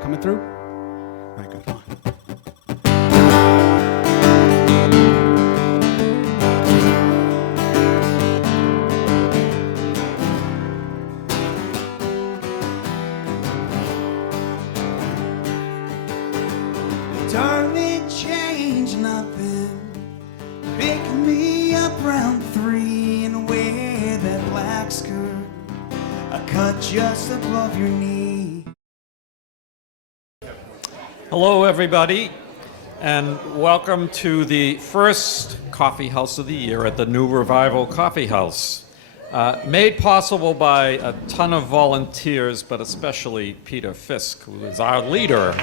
Coming through? All right, good. Darling, change nothing. Pick me up round 3 and wear that black skirt. A cut just above your knee. Hello, everybody, and welcome to the first Coffee House of the year at the New Revival Coffeehouse. Made possible by a ton of volunteers, but especially Peter Fisk, who is our leader.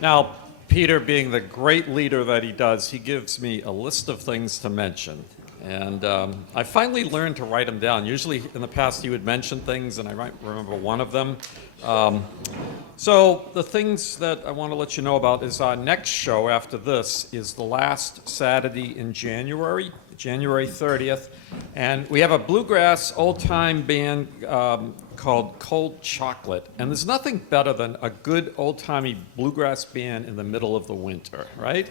Now, Peter, being the great leader that he does, he gives me a list of things to mention. And I finally learned to write them down. Usually in the past he would mention things and I might remember one of them. So the things that I want to let you know about is our next show after this is the last Saturday in January 30th. And we have a bluegrass old-time band called Cold Chocolate. And there's nothing better than a good old-timey bluegrass band in the middle of the winter, right?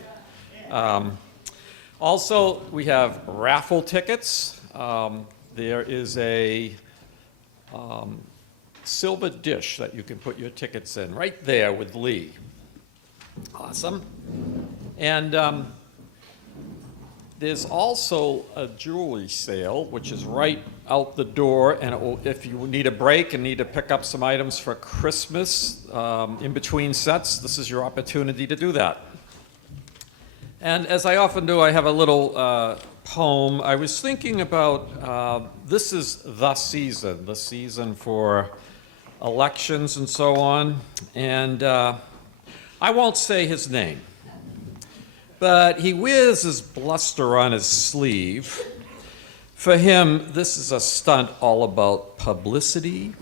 Also, we have raffle tickets. There is a silver dish that you can put your tickets in right there with Lee. Awesome. And there's also a jewelry sale, which is right out the door. And if you need a break and need to pick up some items for Christmas in between sets, this is your opportunity to do that. And as I often do, I have a little poem. I was thinking about, this is the season for elections and so on. And I won't say his name, but he wears his bluster on his sleeve. For him, this is a stunt all about publicity.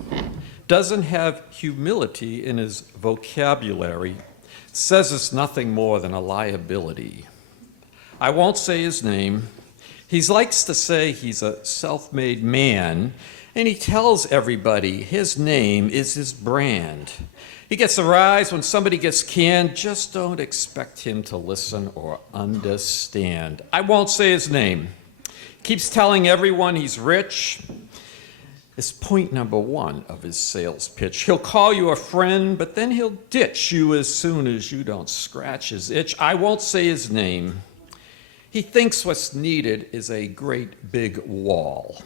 Doesn't have humility in his vocabulary. Says it's nothing more than a liability. I won't say his name. He likes to say he's a self-made man, and he tells everybody his name is his brand. He gets a rise when somebody gets canned. Just don't expect him to listen or understand. I won't say his name. Keeps telling everyone he's rich. It's point number 1 of his sales pitch. He'll call you a friend, but then he'll ditch you as soon as you don't scratch his itch. I won't say his name. He thinks what's needed is a great big wall.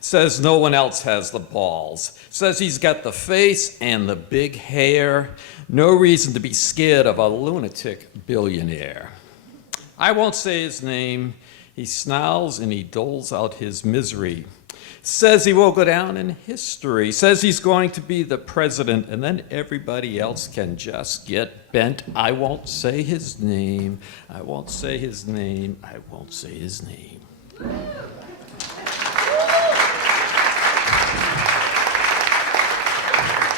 Says no one else has the balls. Says he's got the face and the big hair. No reason to be scared of a lunatic billionaire. I won't say his name. He snarls and he doles out his misery. Says he will go down in history. Says he's going to be the president, and then everybody else can just get bent. I won't say his name. I won't say his name. I won't say his name.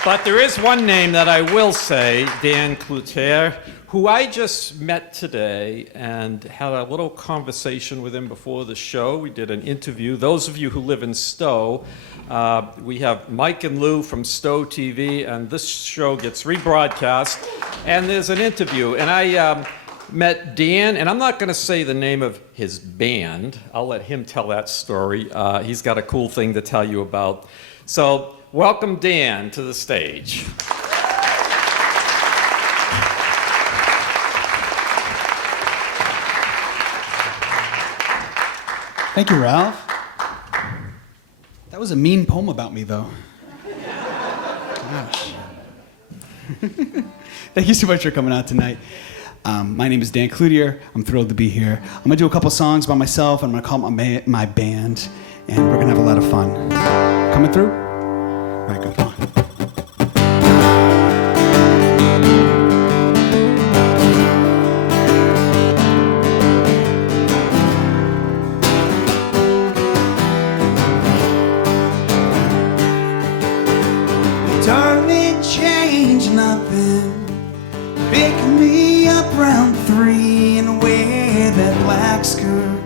But there is one name that I will say, Dan Cloutier, who I just met today and had a little conversation with him before the show. We did an interview. Those of you who live in Stowe, we have Mike and Lou from Stowe TV, and this show gets rebroadcast, and there's an interview. And I met Dan, and I'm not going to say the name of his band. I'll let him tell that story. He's got a cool thing to tell you about. So welcome Dan to the stage. Thank you, Ralph. That was a mean poem about me, though. Gosh. Thank you so much for coming out tonight. My name is Dan Cloutier. I'm thrilled to be here. I'm going to do a couple songs by myself. I'm going to call my band, and we're going to have a lot of fun. Coming through? All right, good. Darling, change nothing. Pick me up round 3 and wear that black skirt.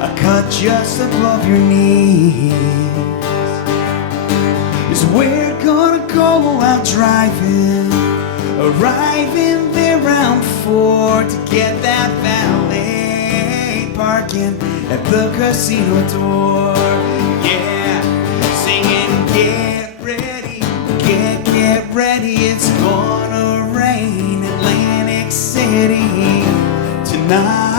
A cut just above your knees is where we're gonna go out driving, arriving there around 4 to get that valet parking at the casino door. Yeah, singing, get ready, get ready, it's gonna rain Atlantic City tonight.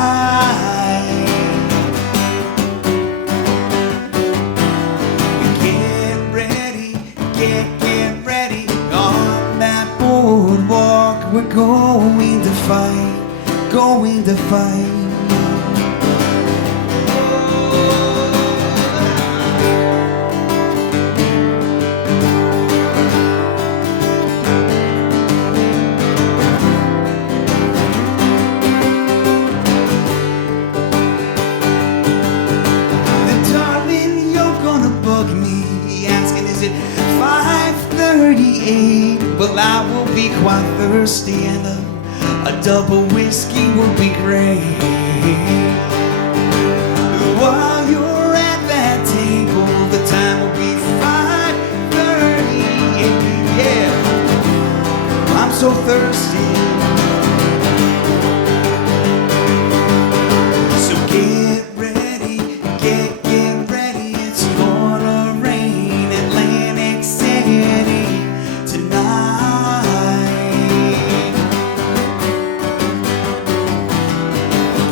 Get ready, get ready, on that boardwalk we're going to fight, going to fight. Well, I will be quite thirsty, and a double whiskey will be great. While you're at that table, the time will be 5:30. Yeah, I'm so thirsty. So get ready, get ready. It's gonna rain Atlantic City tonight.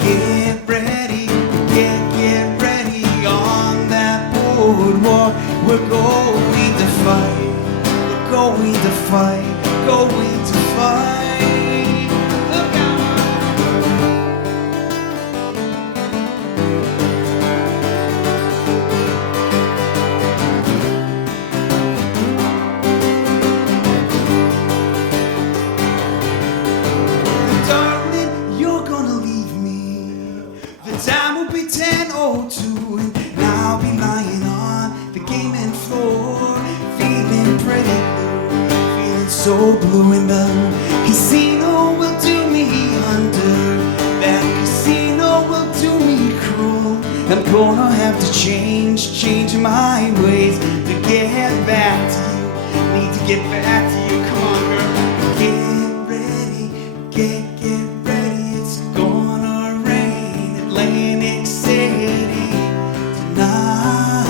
Get ready, get ready, on that boardwalk we're going to fight, we're going to fight, going to fight. Look out. Darling, you're gonna leave me. The time will be 10:02, and I'll be lying on the gaming floor, feeling pretty blue, feeling so blue, and the casino will do me under. That casino will do me cruel. I'm gonna have to change my ways to get back to you. Need to get back to you. Come on, girl. Get ready, get ready. It's gonna rain Atlantic City tonight.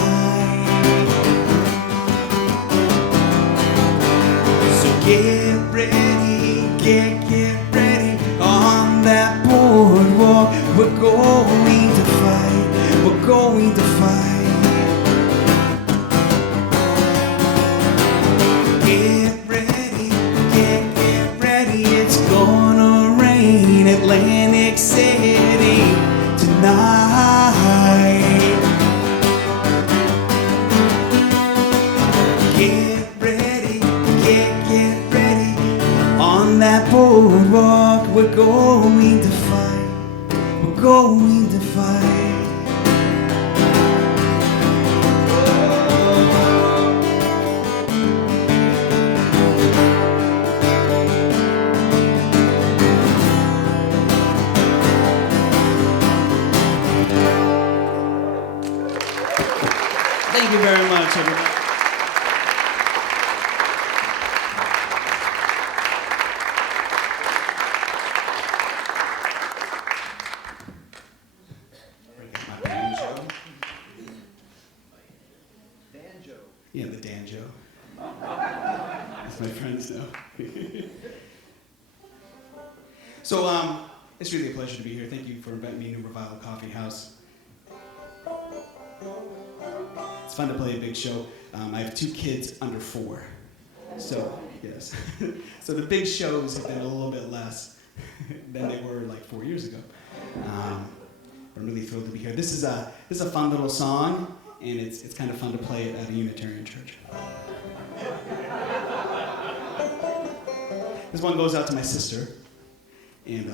So get ready, get ready, on that boardwalk we're going to fight, we're going to fight. Get ready, get ready, it's gonna rain Atlantic City tonight. Get ready, on that boardwalk we're going to fight, we're going to fight. Thank you very much, everybody. My banjo. Yeah, the danjo. As my friends know. So, it's really a pleasure to be here. Thank you for inviting me to Revival Coffeehouse. It's fun to play a big show. I have 2 kids under 4. So, yes. So the big shows have been a little bit less than they were like 4 years ago. But I'm really thrilled to be here. This is a fun little song, and it's kind of fun to play it at a Unitarian church. This one goes out to my sister, and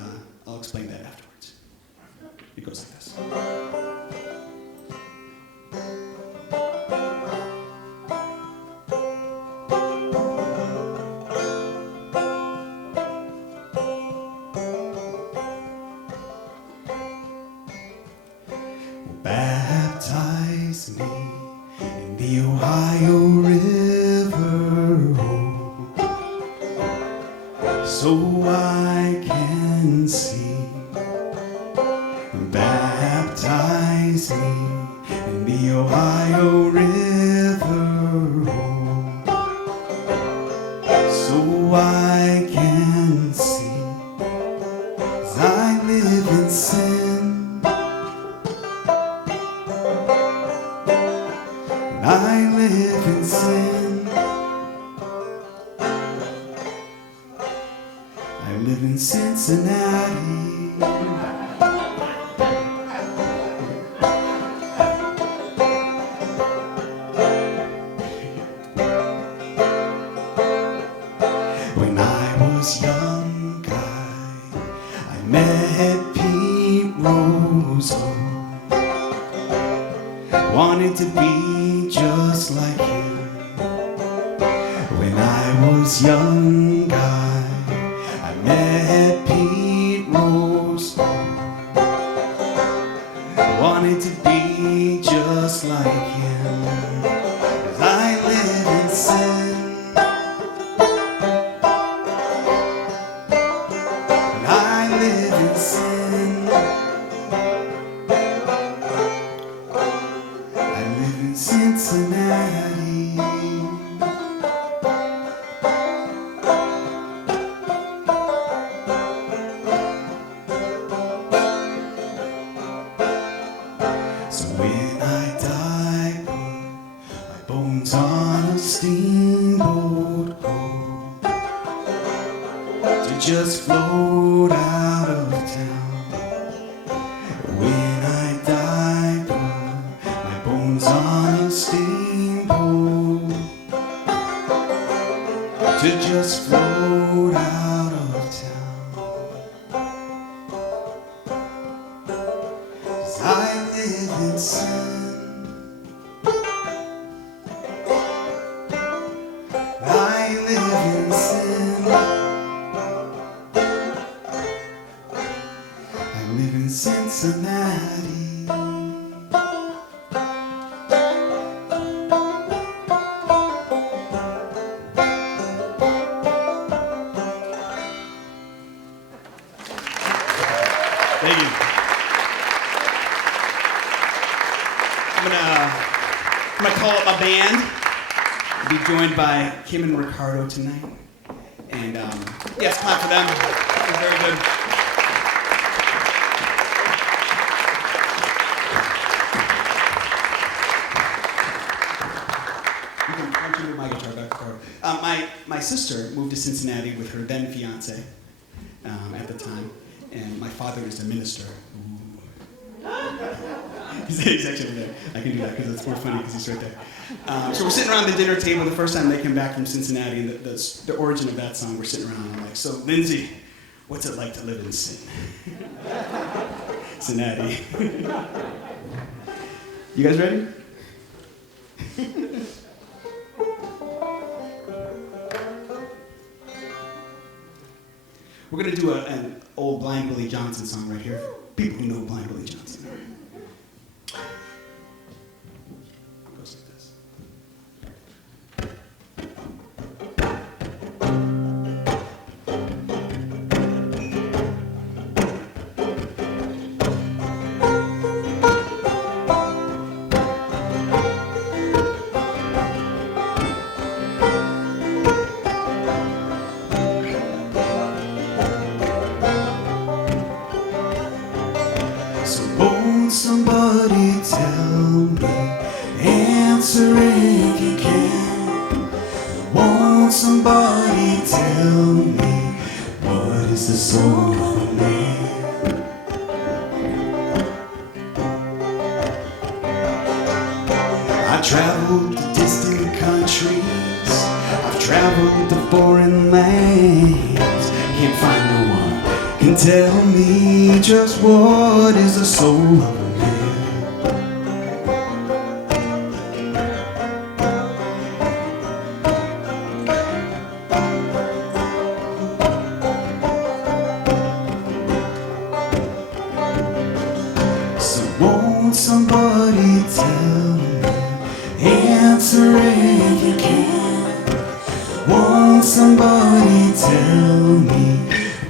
I'll explain that afterwards. It goes like this. the Ohio River, so I can see. Baptize me in the Ohio River, so I can see. 'Cause I live in sin, I live in sin. I live in Cincinnati. When I was young guy, I met Pete Rose. Wanted to be just like him. When I was young guy, I met Pete Rose. Wanted to be just like him. 'Cause I live in sin, I live in sin. I live in Cincinnati. So when I die, put my bones on a steamboat, go to just float out of town. When I die, put my bones on a steamboat to just float out of town. 'Cause I live in sin, I live in sin. I live in Cincinnati. Thank you. I'm gonna call up my band. I'll be joined by Kim and Ricardo tonight. And yes, clap for them. They're very good. You can why don't you move my guitar back, Ricardo. My sister moved to Cincinnati with her then fiance at the time, and my father is a minister. He's actually over there. I can do that because it's more funny because he's right there. So we're sitting around the dinner table the first time they came back from Cincinnati, and the origin of that song, we're sitting around, and I'm like, so Lindsay, what's it like to live in sin? Cincinnati. You guys ready? We're going to do an old Blind Willie Johnson song right here. People who know Blind Willie Johnson. It goes like this. So won't somebody tell me, answer if you can. Won't somebody tell me, what is the soul of a man? I traveled to distant countries, I've traveled to foreign lands. Can't find no one can tell me just what is the soul of a man. So won't somebody tell me, Answer if you can. Won't somebody tell me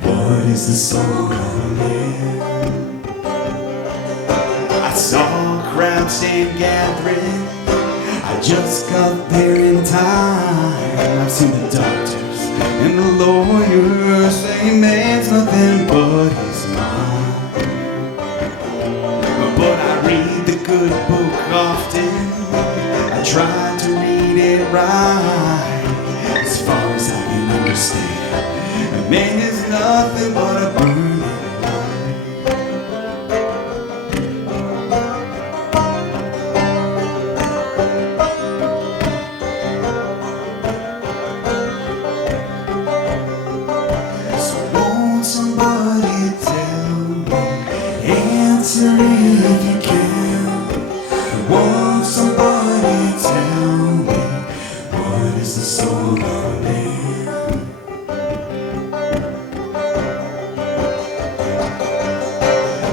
what is the soul of a man? I saw crowds stand gathering. I just got there in time. I've seen the doctors and the lawyers say man's nothing but his mind. But I read the good book often. I try to read it right. As far as I can understand, a man is nothing but a burning light. So won't somebody tell me, answer if you can. Won't somebody tell me what is the soul of a man?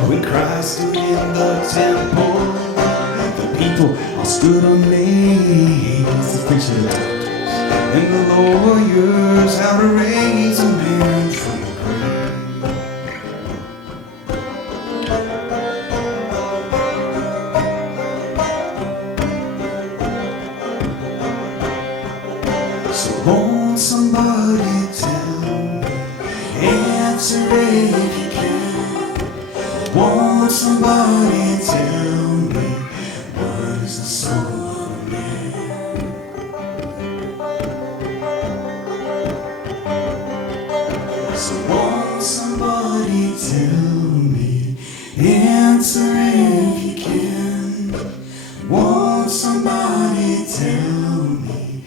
When Christ stood in the temple, the people all stood amazed. The preachers, the doctors, and the lawyers, how to raise a man from the grave. So won't somebody tell me, answer if you can. Won't somebody tell me what is the soul of a man? So won't somebody tell me, answer if you can. Won't somebody tell me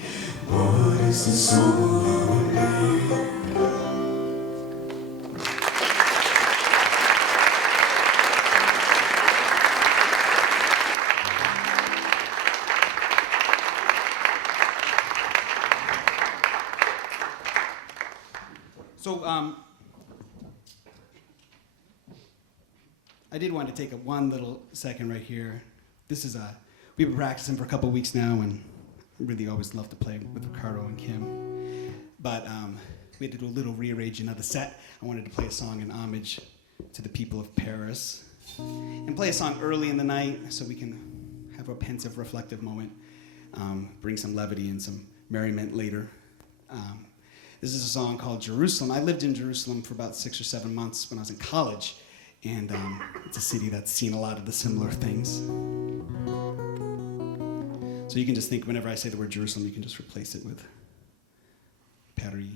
what is the soul of a man? So, I did want to take one little second right here. This is we've been practicing for a couple weeks now, and really always love to play with Ricardo and Kim. But we had to do a little rearranging of the set. I wanted to play a song in homage to the people of Paris, and play a song early in the night so we can have a pensive, reflective moment, bring some levity and some merriment later. This is a song called Jerusalem. I lived in Jerusalem for about 6 or 7 months when I was in college, and it's a city that's seen a lot of the similar things. So you can just think, whenever I say the word Jerusalem, you can just replace it with Paris.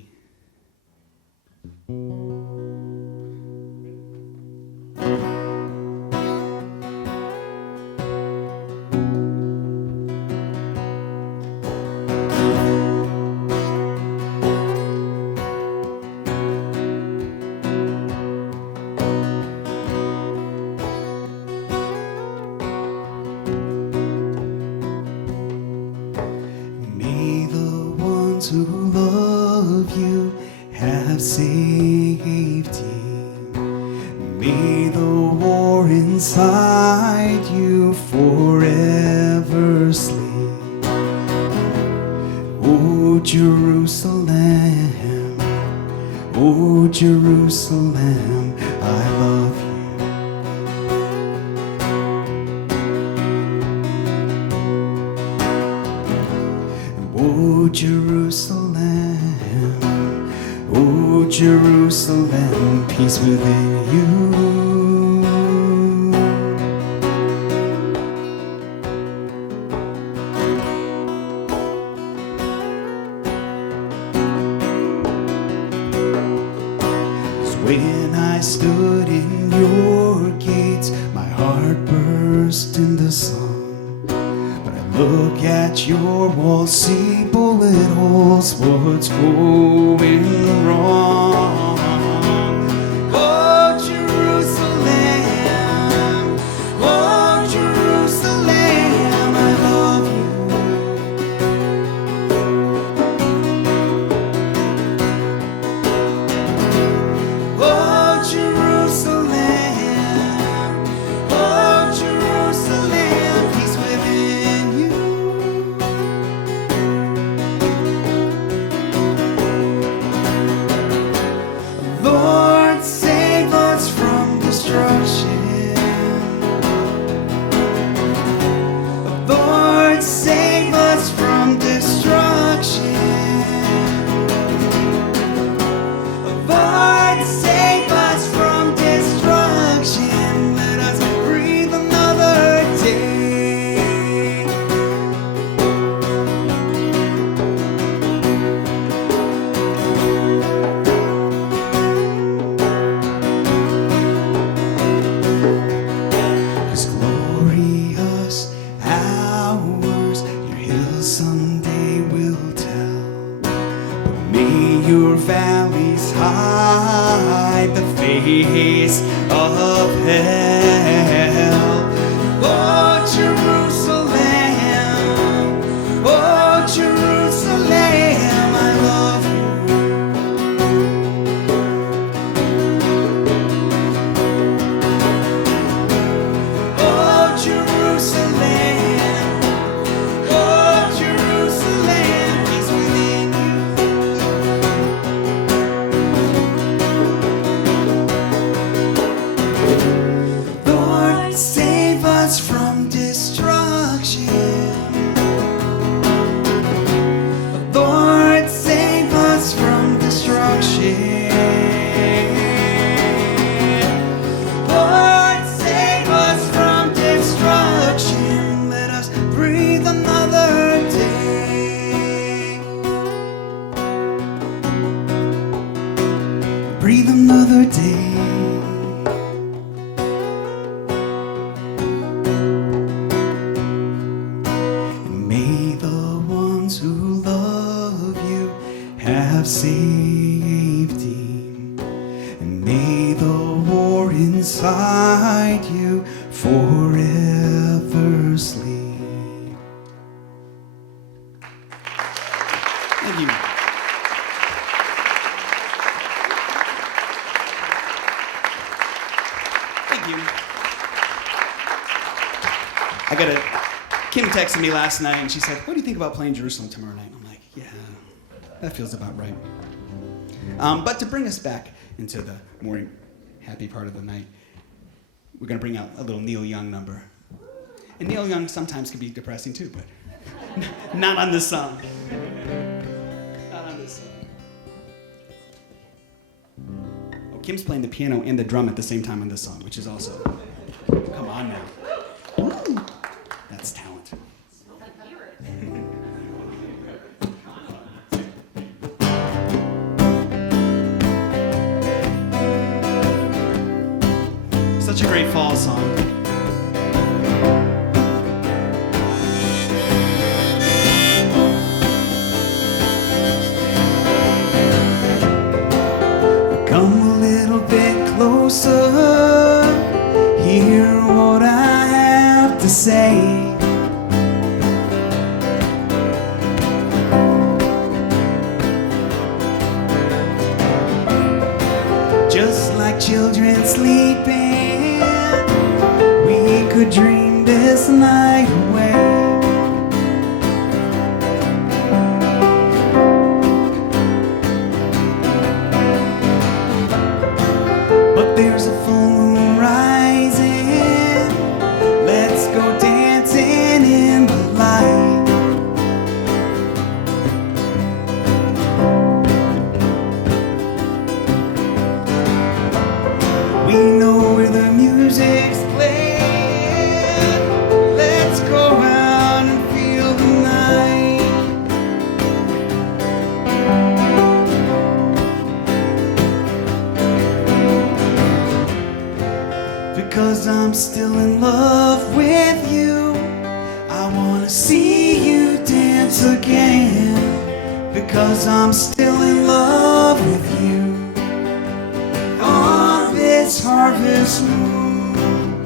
Who love you have safety. May the war inside you forever sleep. Oh Jerusalem, oh Jerusalem, I love you. Oh Jerusalem, oh Jerusalem, peace within you. When I stood in your gates, my heart burst into song. But I look at your walls, see bullet holes, what's going wrong? Oh Jerusalem, oh Jerusalem, I love you. Oh Jerusalem, oh Jerusalem, peace within you. someday will tell. But may your valleys hide the face of hell. Oh, Jerusalem, oh, Jerusalem, I love you. Oh, Jerusalem, oh, Jerusalem is within you. Lord, save us from destruction. Lord, save us from destruction. Lord, save us from destruction. Let us breathe another day. Breathe another day. And may the ones who love you have safety. And may the war inside you forever sleep. Thank you. Thank you. I got a Kim texted me last night and she said, "What do you think about playing Jerusalem tomorrow night?" I'm like, "Yeah, that feels about right." But to bring us back into the more happy part of the night, we're going to bring out a little Neil Young number. And Neil Young sometimes can be depressing too, but not on this song. Not on this song. Oh, Kim's playing the piano and the drum at the same time on this song, which is also, come on now. Woo. That's talent. Such a great fall song. Come a little bit closer, hear what I have to say. Just like children sleeping, we could dream this night away. But there's a full moon rising. Let's go dancing in the light. We know where the music's playing. Let's go out and feel the night. Because I'm still in love with you, I wanna see you dance again. Because I'm still in love with you on this harvest moon.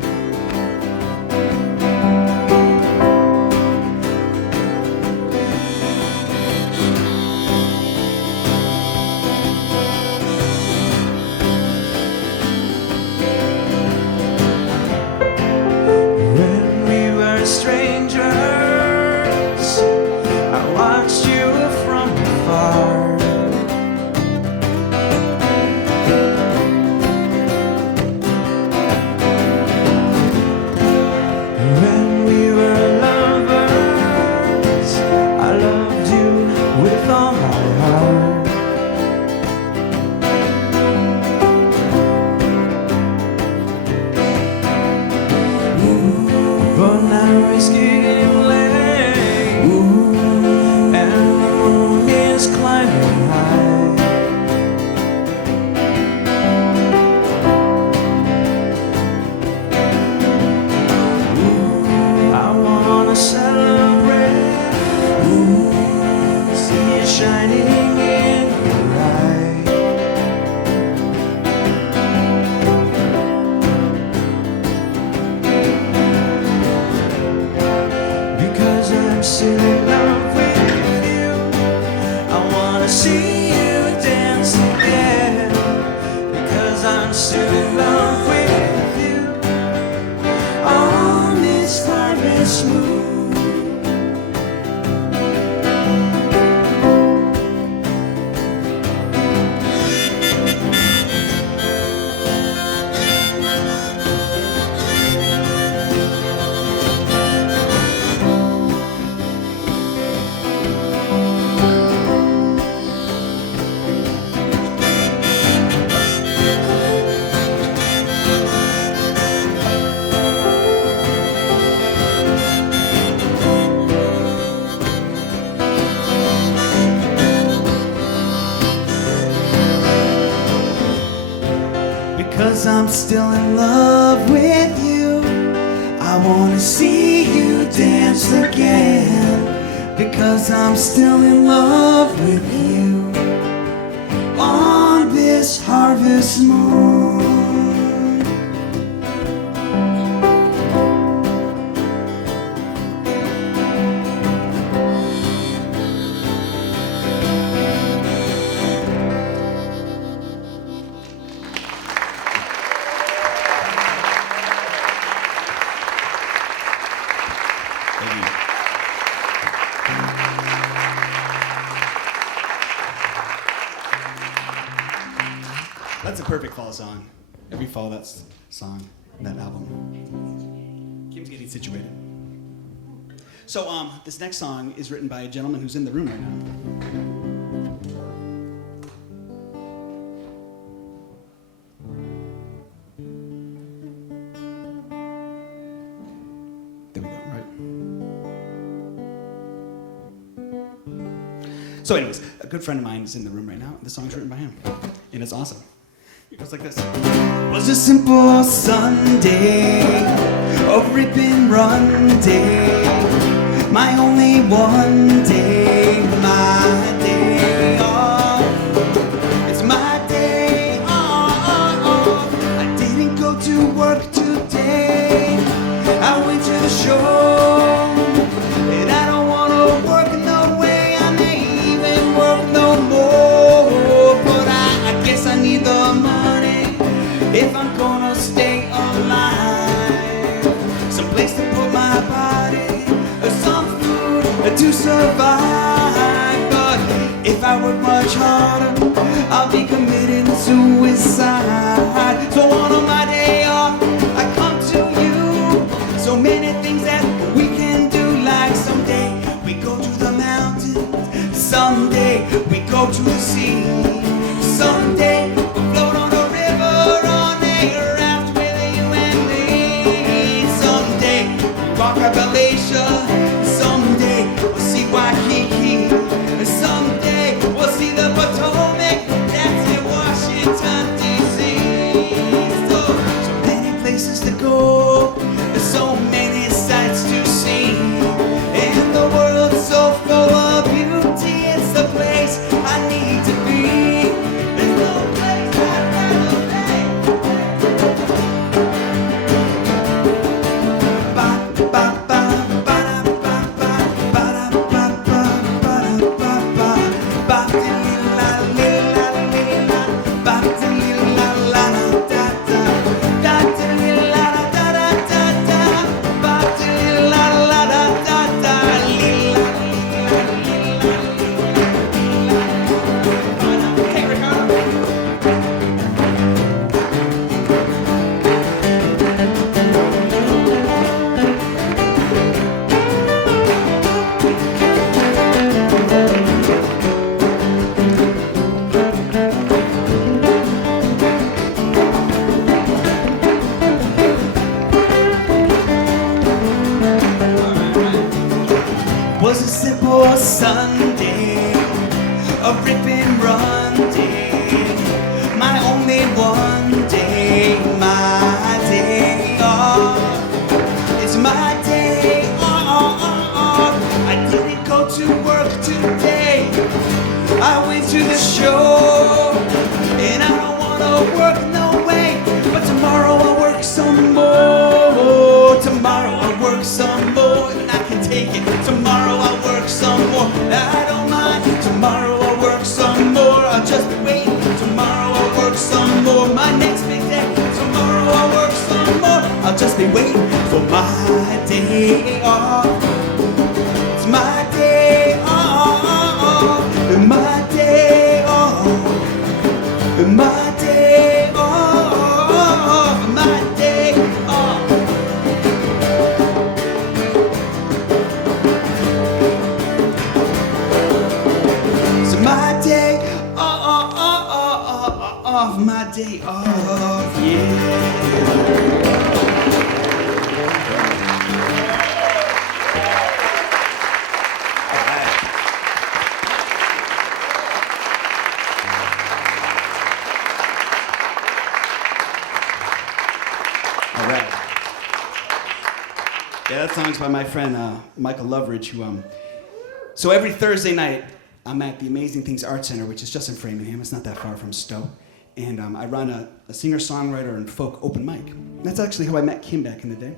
When we were strangers, I watched you from afar. see you dance again, because I'm still in love with you on this harvest moon. Because I'm still in love with you, I wanna see you dance again. Because I'm still in love with you on this harvest moon. That's a perfect fall song. Every fall, that's song, that album. Kim's getting situated. So, this next song is written by a gentleman who's in the room right now. There we go, right? So anyways, a good friend of mine is in the room right now. The song's written by him, and it's awesome. It goes like this. Was a simple Sunday, a rip and run day, my only one day, my day off. It's my day off. I didn't go to work today. I went to the show, and I don't wanna work no way. I may even work no more, but I guess I need the money if I'm gonna stay alive. Some place to put my body, some food to survive. But if I work much harder, I'll be committing suicide. So on my day off, I come to you. So many things that we can do, like someday we go to the mountains, someday we go to the sea, someday we'll float on a river on a raft with you and me. Someday we'll walk Appalachia, someday we'll see Waikiki, someday we'll see the Potomac, that's in Washington, D.C. So many places to go, so many sights to see, and the world's so full of beauty, it's the place I need to be. There's no place I'd rather be. Ba ba ba ba da ba ba ba da ba ba ba da ba ba ba di la li la li la ba di la la da da da di la da da da da ba di la la da da da li la Hey, Ricardo. Was a simple Sunday, a rip and run day, my only one day, my day off. It's my day off. I didn't go to work today. I went to the show, and I don't wanna work no way. But tomorrow I'll work some more. Tomorrow I'll work some more, and I can take it. Tomorrow I'll work some more. I don't mind. Tomorrow I'll work some my day off. It's my day off. My day off. My day off. My day off. So my day off. My day off. Yeah. All right. Yeah, that song's by my friend Michael Loveridge, who so every Thursday night I'm at the Amazing Things Art Center, which is just in Framingham. It's not that far from Stowe. And I run a singer-songwriter and folk open mic. That's actually how I met Kim back in the day.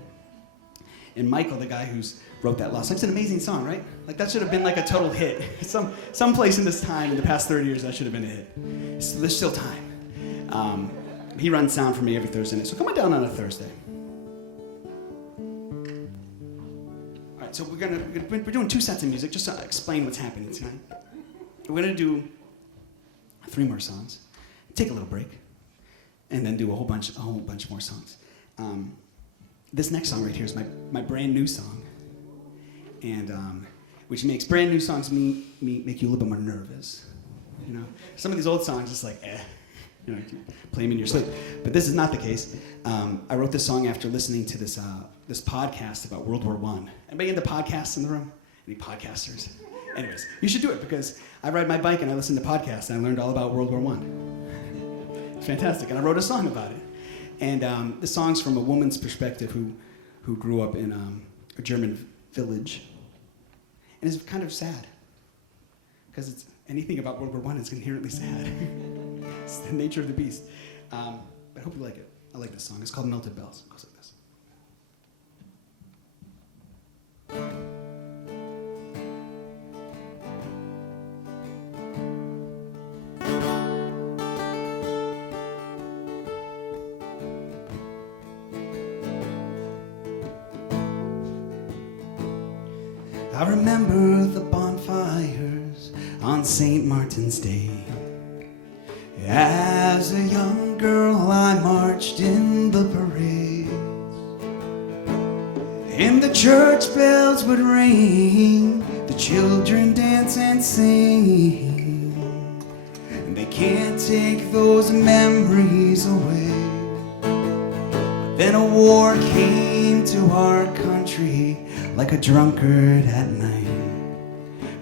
And Michael, the guy who's wrote that last song, it's an amazing song, right? Like that should have been like a total hit. Some place in this time, in the past 30 years, that should have been a hit. So there's still time. He runs sound for me every Thursday night, so come on down on a Thursday. All right, so we're doing 2 sets of music just to explain what's happening tonight. We're gonna do 3 more songs, take a little break, and then do a whole bunch more songs. This next song right here is my brand new song, and which makes brand new songs make you a little bit more nervous. You know, some of these old songs just like you know, you can play them in your sleep. But this is not the case. I wrote this song after listening to this podcast about World War I. Anybody into podcasts in the room? Any podcasters? Anyways, you should do it because I ride my bike and I listen to podcasts and I learned all about World War I. It's fantastic, and I wrote a song about it. And the song's from a woman's perspective who grew up in a German village, and it's kind of sad because it's anything about World War I is inherently sad. It's the nature of the beast. But I hope you like it. I like this song. It's called Melted Bells. It goes like this. I remember the bonfires on St. Martin's Day. As a young girl, I marched in the parades, and the church bells would ring, the children dance and sing, and they can't take those memories away. But then a war came to our country like a drunkard at night.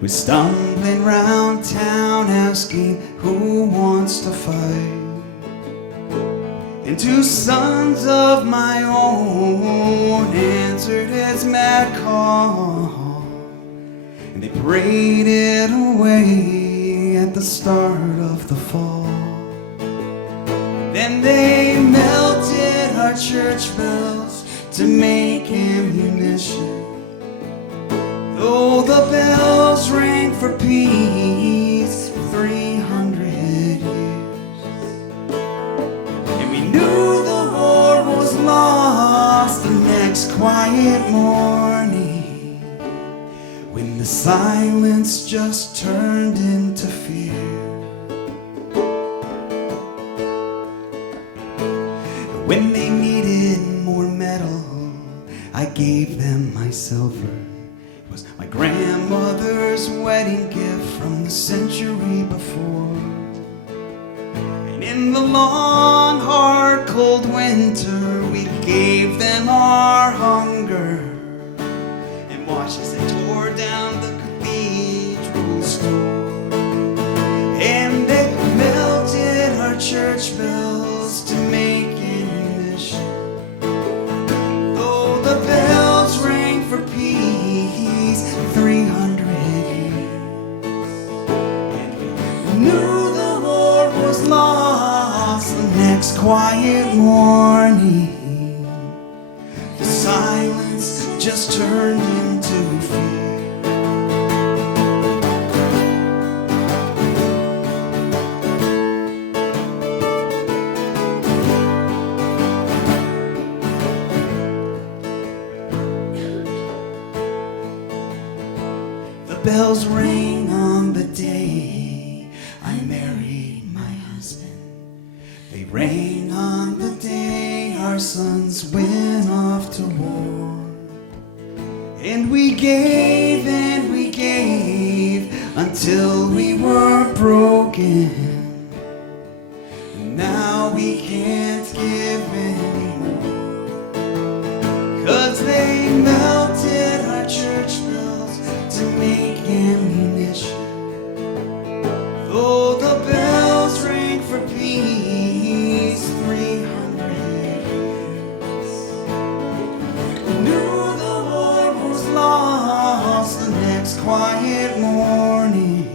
We're stumbling round town asking who wants to fight. And 2 sons of my own answered his mad call, and they prayed it away at the start of the fall. Then they melted our church bells to make ammunition. Though the bells rang for peace for 300 years, and we knew the war was lost the next quiet morning, when the silence just turned into fear. When they needed more metal, I gave them my silver. Was my grandmother's wedding gift from the century before. And in the long, hard, cold winter, we gave them our hunger and watched as they tore down the cathedral store. And they melted our church bells to make ammunition. Though the bells rang for peace 300 years, and we knew the war was lost the next quiet morning. The silence just turned into fear. bells rang on the day I married my husband. They rang on the day our sons went off to war. And we gave until we were broken. And now we can't give anymore. 'Cause they melted our church bells to make ammunition. Though the bells rang for peace 300 years. We knew the war was lost the next quiet morning.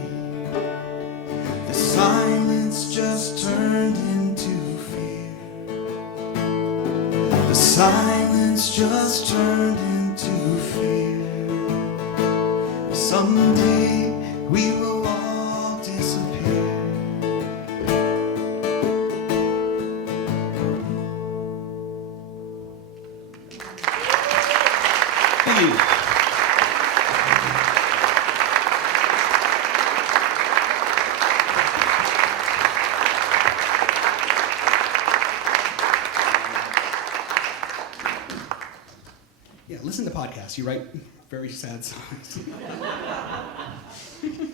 The silence just turned into fear. The silence just turned into fear. Someday we will all disappear. Thank you. Yeah, listen to podcasts. You write very sad songs.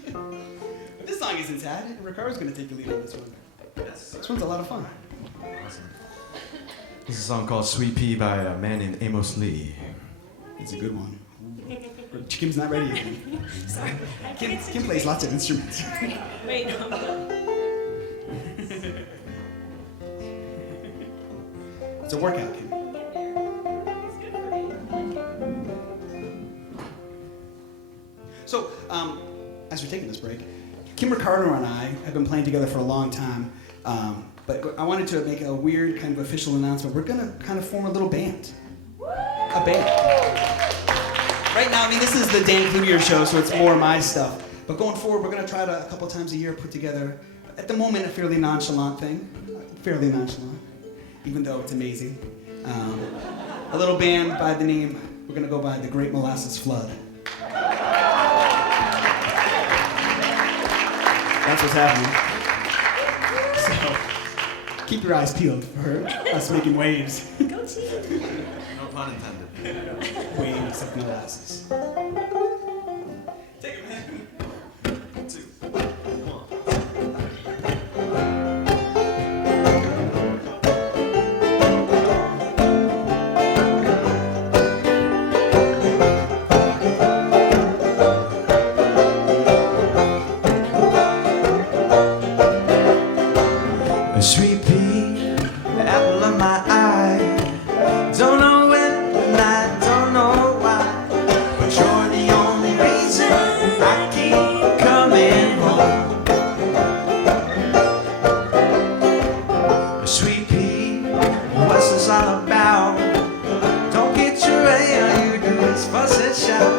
But this song isn't sad. Ricardo's going to take the lead on this one. This one's a lot of fun. Awesome. This is a song called Sweet Pea by a man named Amos Lee. It's a good one. Kim's not ready again. Sorry. Kim plays lots of instruments. Sorry. Wait, no. It's a workout, Kim. So, as we're taking this break, Kim Ricardo and I have been playing together for a long time, but I wanted to make a weird kind of official announcement. We're going to kind of form a little band. A band. Right now, I mean, this is the Dan Cloutier show, so it's more my stuff. But going forward, we're going to try to, a couple times a year, put together, at the moment, a fairly nonchalant thing. Fairly nonchalant, even though it's amazing. A little band by the name, we're going to go by The Great Molasses Flood. That's what's happening. So, keep your eyes peeled for us making waves. Go team. No pun intended. Waves of molasses. Take it, man. 2, 1. Sweet pea, the apple of my eye. Don't know when and I don't know why, but you're the only reason I keep coming home. Sweet pea, what's this all about? Don't get your way, all you do is fuss and shout.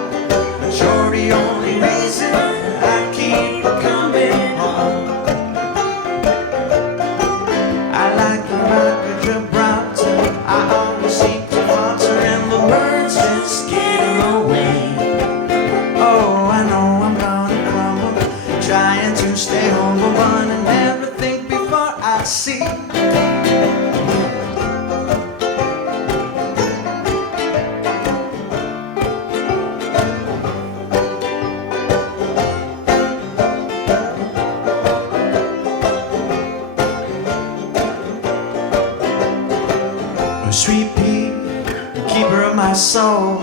But you're the only reason I keep coming home. I like the rock with your brows. I always seem to falter and the words just get away. Oh, I know I'm gonna crumble, trying to stay humble, but I never think before I see. Sweet pea, keeper of my soul.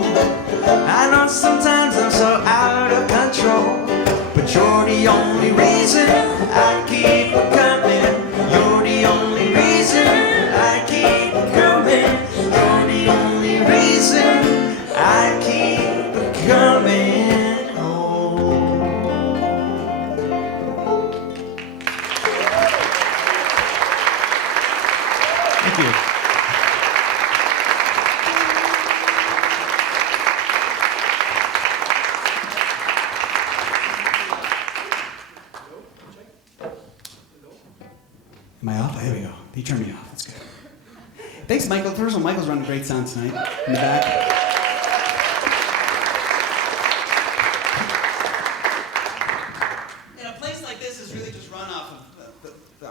I know sometimes I'm so out of control, but you're the only reason I keep coming. You're the only reason I keep coming. You're the only reason I keep coming home. Thank you. Am I off? There we go. They turned me off. That's good. Thanks, Michael. First of all, Michael's running great sound tonight in the back.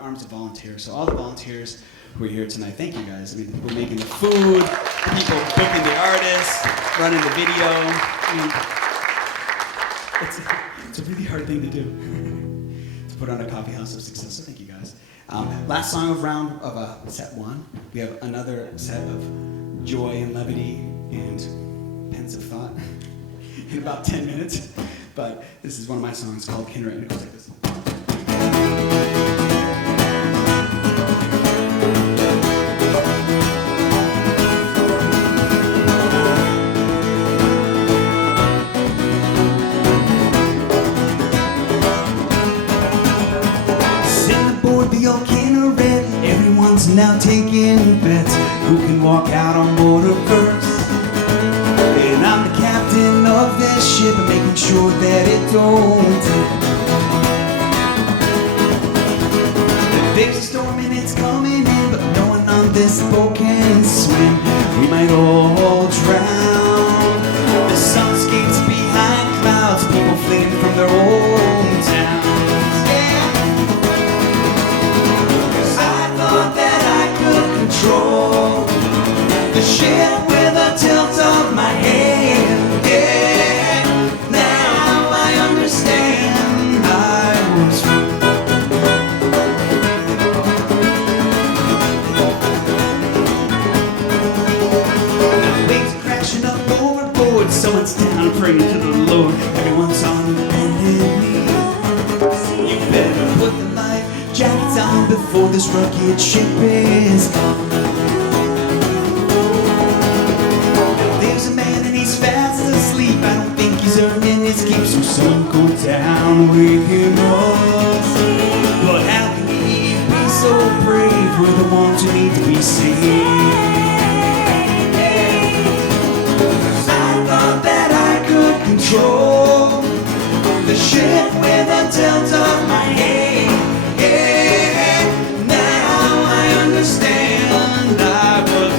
arms of volunteers. So all the volunteers who are here tonight, thank you guys. I mean, we're making the food, people booking the artists, running the video. I mean, it's a really hard thing to do, to put on a coffee house of success. So thank you guys. Last song of set one. We have another set of joy and levity and pensive thought in about 10 minutes. But this is one of my songs called Kindred, and it goes like this. Now taking bets, who can walk out on water first. And I'm the captain of this ship, making sure that it don't tip. There's a storm and it's coming in, but no one on this boat can swim. We might all drown. The sun skates behind clouds, people fleeing from their own towns. Control the ship with a tilt of my head. Yeah, now I understand I was wrong. Now the waves are crashing up overboard. Someone's down praying to the Lord. Everyone's on bended knee. You better put the life jackets on before this rugged ship is gone. There's a man and he's fast asleep. I don't think he's earning his keep, so son, go down with him up. But how can he be so brave? We're the ones who need to be saved. I thought that I could control the ship with a tilt of my head. Understand I was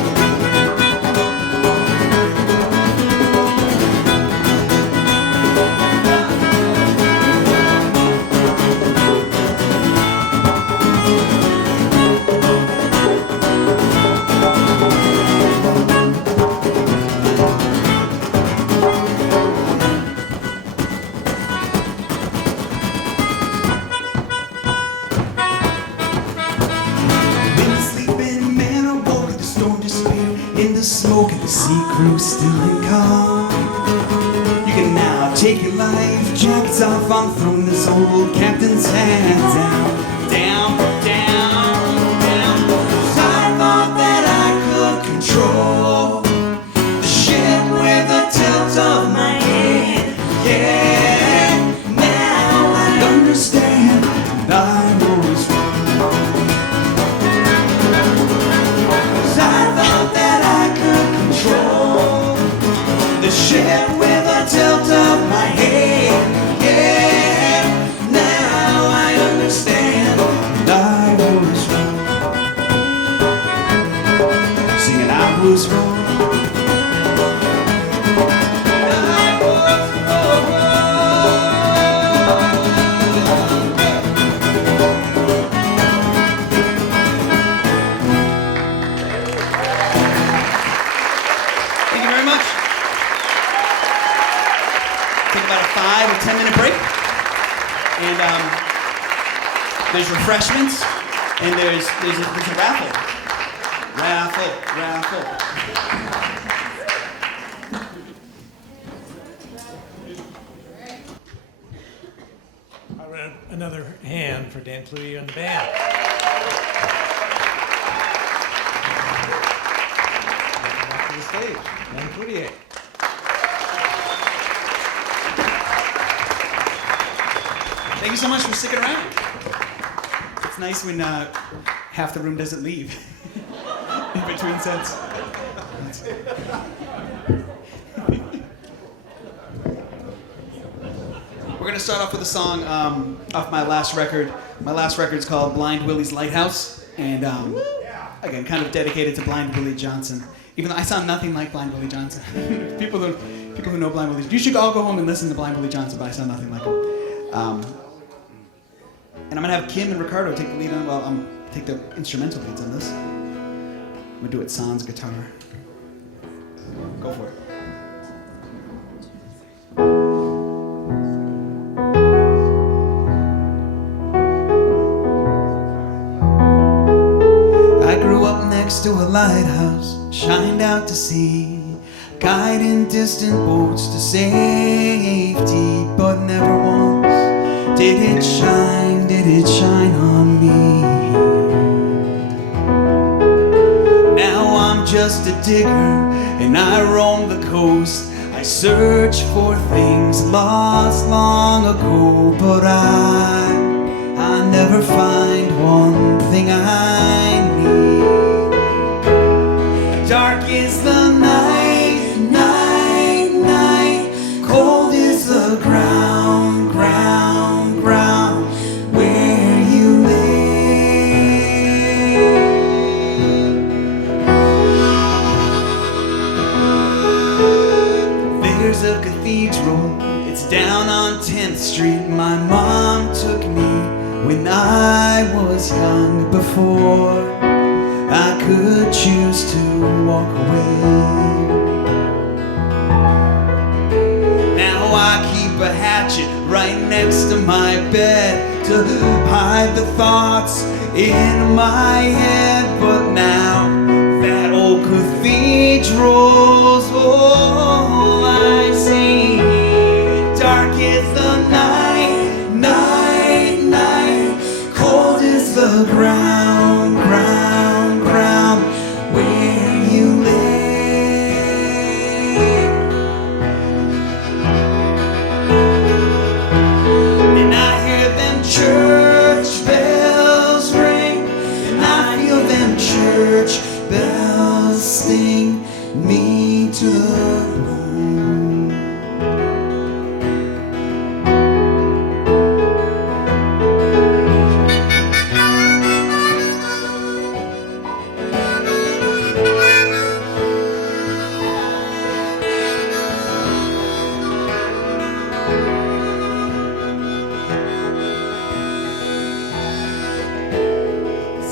smoke and the sea crew still in calm. You can now take your life jackets off. I'm throwing this old captain's hat down, down, down, down. 'Cause I thought that I could control the ship with a tilt of my head. Yeah, now I understand I was wrong. 'Cause I thought that the ship with a tilt of my head. Yeah, now I understand I was wrong. Singing I was wrong. About a 5 or 10 minute break, and there's refreshments, and there's a raffle. Another hand for Dan Cloutier and the band. Back to the stage, Dan Cloutier. Thank you so much for sticking around. It's nice when half the room doesn't leave in between sets. We're going to start off with a song off my last record. My last record's called Blind Willie's Lighthouse, and again, kind of dedicated to Blind Willie Johnson. Even though I sound nothing like Blind Willie Johnson. People who know Blind Willie, you should all go home and listen to Blind Willie Johnson, but I sound nothing like him. And I'm gonna have Kim and Ricardo take the lead on, well, take the instrumental leads on this. I'm gonna do it sans guitar. Go for it. I grew up next to a lighthouse, shined out to sea, guiding distant boats to safety, but never once did it shine on me. Now I'm just a digger and I roam the coast. I search for things lost long ago, but I never find one thing I need. Dark is the night, night, night. Cold is the ground, ground, ground where you lay. There's a cathedral, it's down on 10th Street. My mom took me when I was young, before I could choose to walk away. Now I keep a hatchet right next to my bed to hide the thoughts in my head. But now that old cathedral's all I see. Dark is the night, night, night. Cold is the ground, ground, ground where you lay. And I hear them church bells ring, and I feel them church bells sting me to the bone.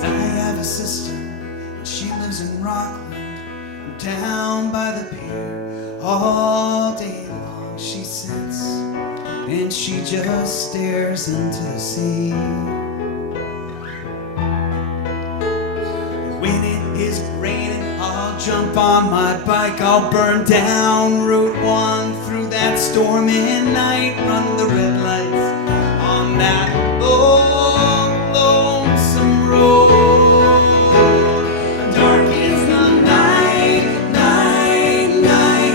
I have a sister, and she lives in Rockland, down by the pier. All day long she sits, and she just stares into the sea. When it is raining, I'll jump on my bike. I'll burn down Route 1 through that stormy night. Run the red lights on that long, lonesome road. Dark is the night, night, night.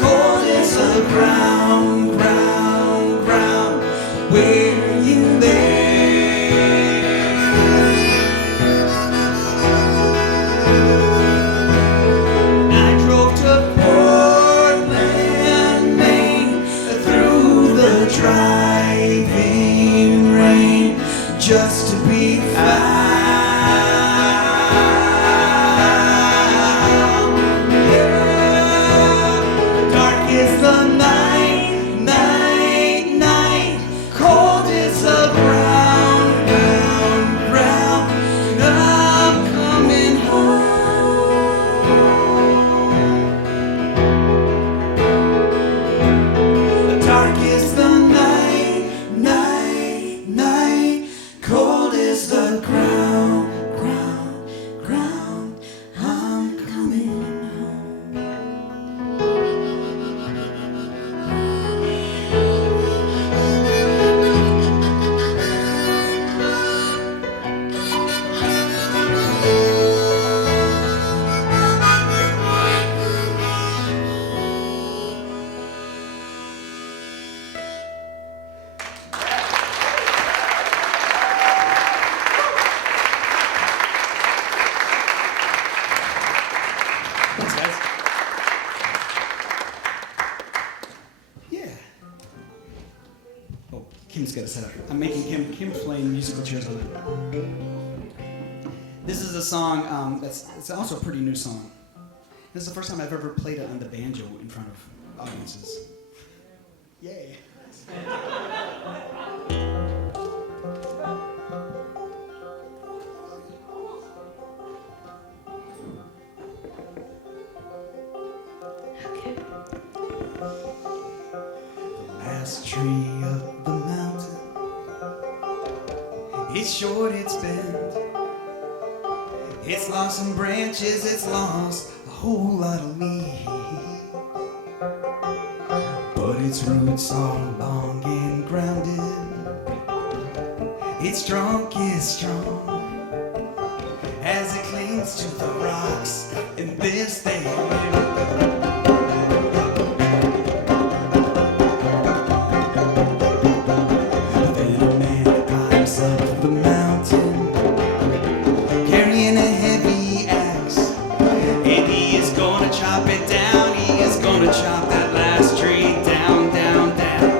Cold is the ground, ground, ground where you lay. I drove to Portland, Maine, through the driving rain, just to be found. Yeah. Dark is the night, night, night. Cold is the ground, ground, ground. And I'm coming home. Dark is the night, night, night. Cold is the ground, ground, ground. I'm coming home. Thanks, guys. Yeah. Oh, Kim's got it set up. I'm making Kim's playing musical chairs on it. This is a song it's also a pretty new song. This is the first time I've ever played it on the banjo in front of audiences. Yay. It's short, it's bent. It's lost some branches, it's lost a whole lot of leaves. But its roots are long and grounded. Its trunk is strong as it clings to the rocks in this thing. Then a man climbs up the mountain, carrying a heavy axe, and he is gonna chop it down. He is gonna chop that last tree down, down, down.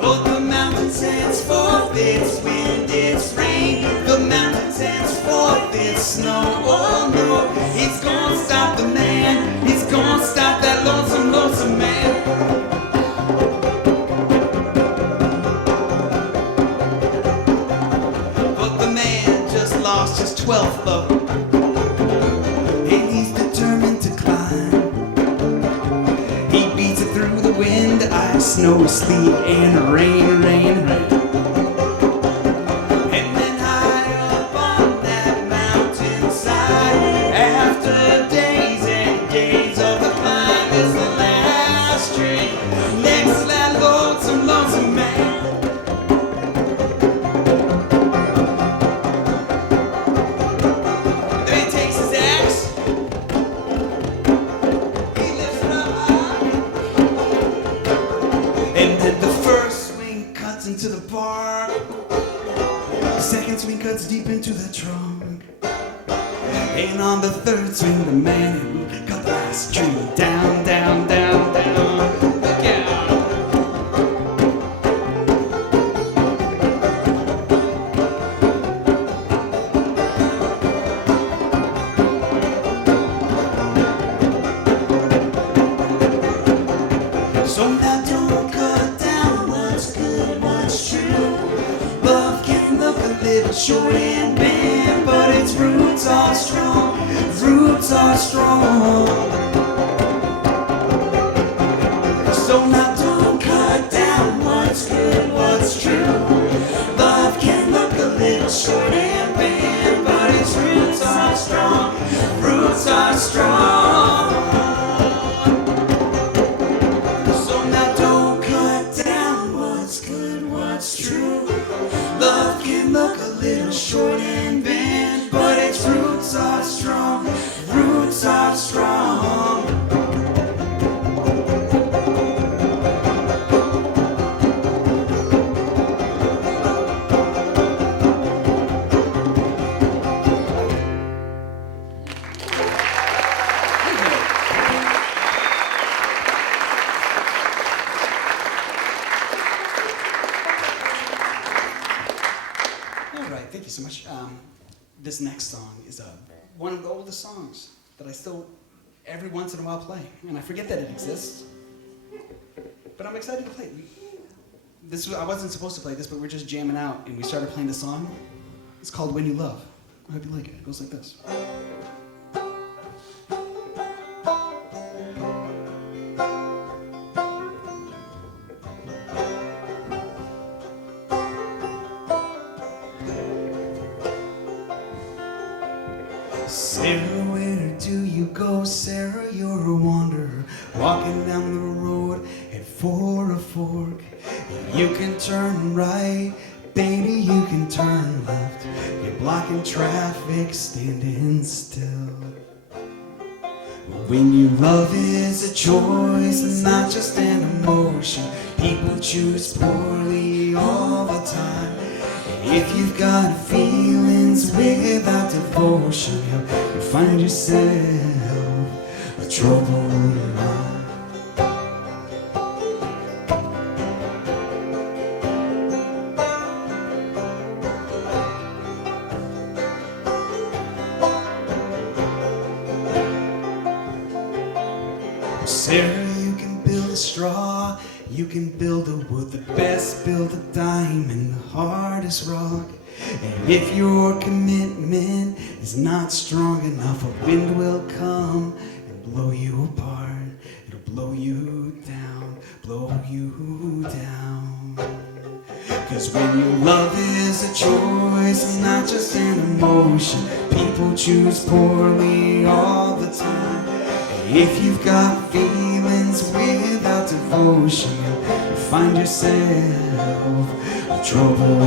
But the mountain sends forth its wind, its rain. The mountain sends forth its snow. Oh no, it's gonna stop the man. It's gonna stop that lonesome, lonesome man. But the man just lost his 12th load, and he's determined to climb. He beats it through the wind, ice, snow, sleet, and rain, rain, rain. And then high up on that mountainside, after days and days of the climb, is the last tree next to that lonesome, lonesome man. Then he takes his axe, he lifts it up high, and then the first swing cuts into the bark. The second swing cuts deep into the trunk. And on the third swing, the man who cut the last tree down, down, down, down. Look out. So now don't cut down what's good, what's true. Love can look a little short and bent, but its roots are strong, roots are strong. So now don't cut down what's good, what's true. Love can look a little short and bent, but its roots are strong, roots are strong. So now don't cut down what's good, what's true. Love can look a little short and bent, but its roots are strong, roots are strong. All right, thank you so much. This next song is one of the oldest songs that I still every once in a while play, and I forget that it exists. But I'm excited to play it. I wasn't supposed to play this, but we're just jamming out, and we started playing the song. It's called "When You Love." I hope you like it. It goes like this. Sarah, where do you go? Sarah, you're a wanderer, walking down the road at 4 a fork. You can turn right, baby, you can turn left. You're blocking traffic, standing still. When you love is a choice and not just an emotion, people choose poorly all the time. If you've got feelings without devotion, you'll find yourself a troubled mind. Sarah, you can build a straw, you can build a wood, the best build a diamond, the hardest rock. And if your commitment is not strong enough, a wind will come and blow you apart. It'll blow you down, blow you down. 'Cause when your love is a choice and not just an emotion, people choose poorly all the time. If you've got feelings without devotion, you find yourself in trouble.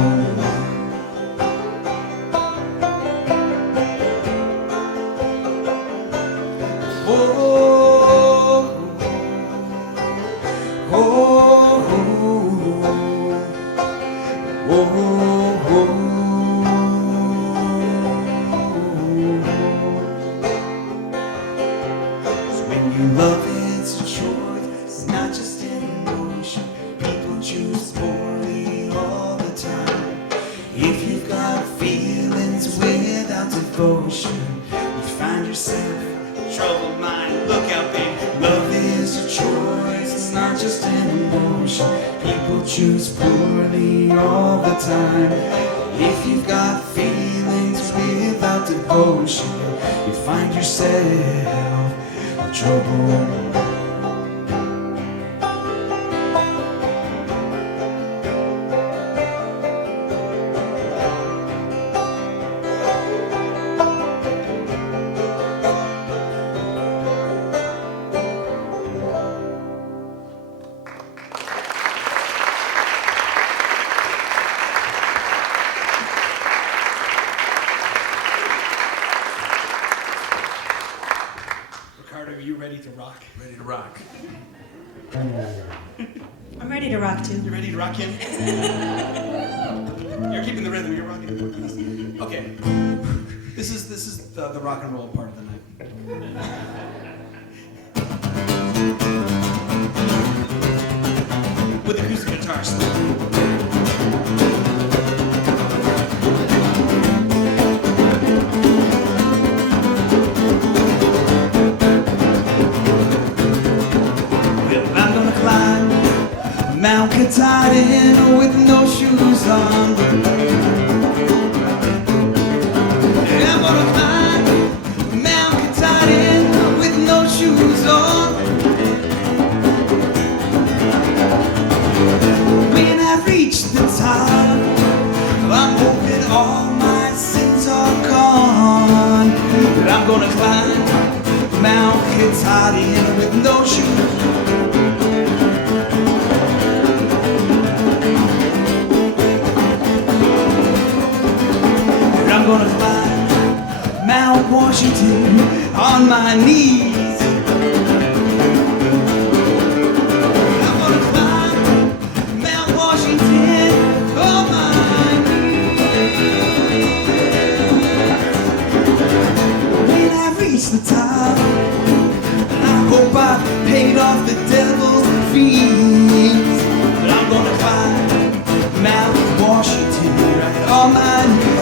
Choose poorly all the time. If you've got feelings without devotion, you find yourself in trouble. Are you ready to rock? Ready to rock. I'm ready to rock too. You ready to rock, Kim? You're keeping the rhythm. You're rocking. Okay. This is the rock and roll part of the night. With acoustic guitars. Mount Katahdin with no shoes on. I'm gonna climb Mount Katahdin with no shoes on. When I reach the top, I'm hoping all my sins are gone. But I'm gonna climb Mount Katahdin with no shoes. I'm gonna climb Mount Washington on my knees. I'm gonna climb Mount Washington on my knees. When I reach the top, I hope I paid off the devil's fees. But I'm gonna climb Mount Washington right on my knees.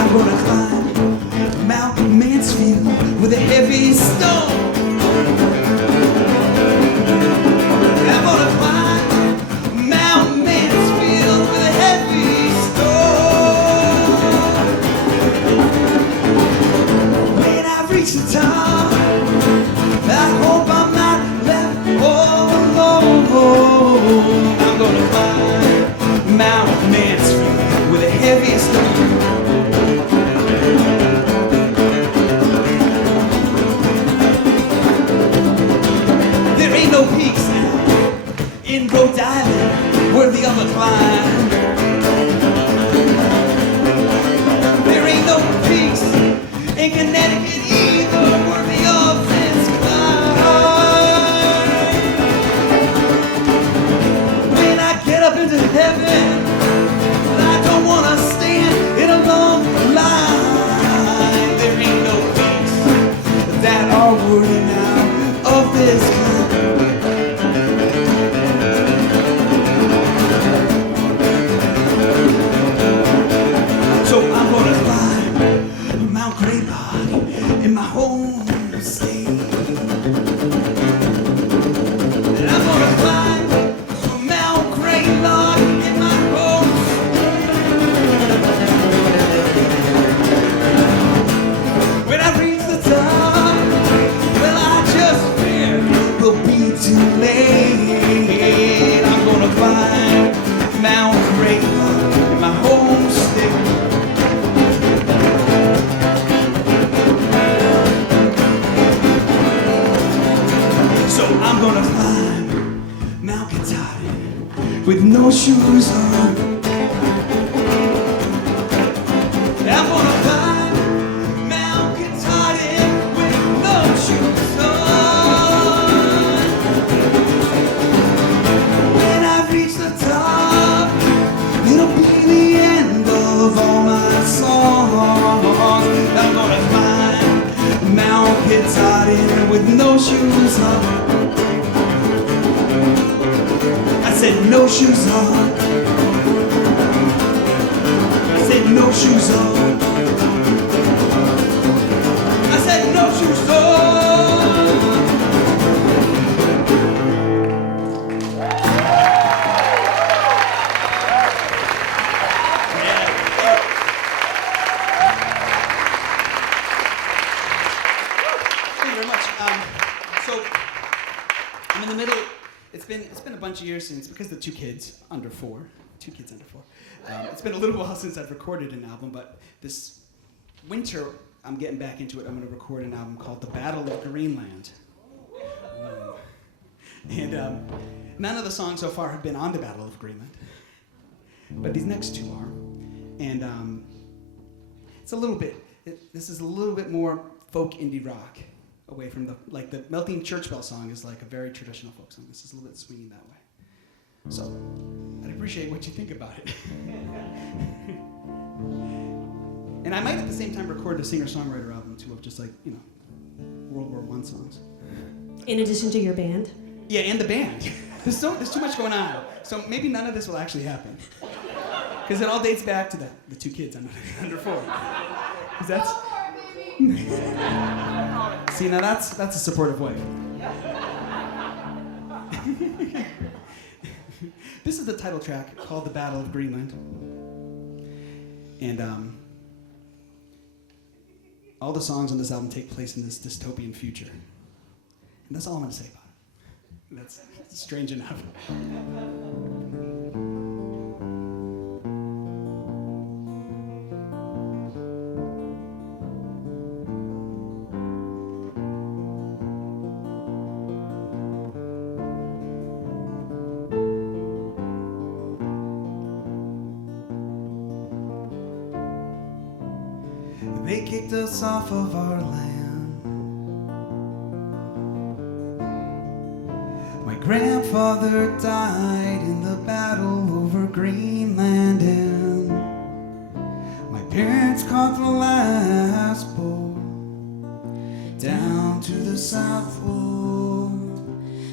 I'm gonna climb Mount Mansfield with a heavy stone. I'm gonna climb Mount Mansfield with a heavy stone. When I reach the top, I hope I'm not left all alone. I'm gonna climb Mount Mansfield with a heavy stone. There ain't no peaks now in Rhode Island worthy of a climb. There ain't no peaks in Connecticut either worthy of this climb. When I get up into heaven, I don't wanna stand in a long line. There ain't no peaks that are worthy now of this climb. So I'm gonna climb Mount Greylock in my home state. And I'm gonna climb Mount Greylock in my home state. When I reach the top, well, I I'm gonna climb Mount Katahdin with no shoes on. I'm gonna climb Mount Katahdin with no shoes on. When I reach the top, it'll be the end of all my songs. I'm gonna climb Mount Katahdin with no shoes on. I said no shoes on. I said no shoes on. I said no shoes on. Thank you very much. So I'm in the middle. It's been a bunch of years since, because the two kids under four. It's been a little while since I've recorded an album, but this winter I'm getting back into it. I'm going to record an album called The Battle of Greenland. And none of the songs so far have been on the Battle of Greenland, but these next two are. And it's a little bit. This is a little bit more folk indie rock, away from the Melting Church Bell song is like a very traditional folk song. This is a little bit swinging that way. So I'd appreciate what you think about it. And I might at the same time record a singer-songwriter album too, of just World War I songs. In addition to your band? Yeah, and the band. There's too much going on. So maybe none of this will actually happen. Because it all dates back to the two kids under four. 'Cause that's... See, now that's a supportive wife. This is the title track called The Battle of Greenland. And all the songs on this album take place in this dystopian future. And that's all I'm going to say about it. That's strange enough. They kicked us off of our land. My grandfather died in the battle over Greenland, and my parents caught the last boat down to the South Pole,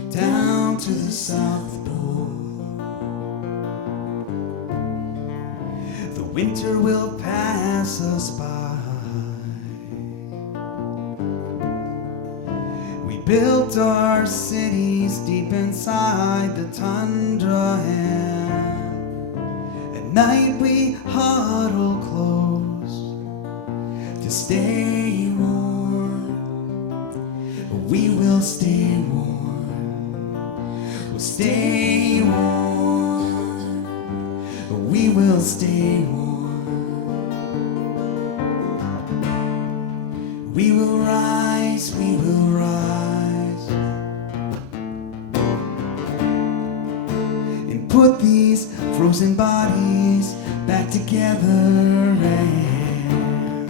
down to the South Pole. The winter will pass us by. Built our cities deep inside the tundra, and at night we huddle close to stay warm. We will stay warm. We'll stay warm. We will stay warm. We will rise. We will rise. Put these frozen bodies back together and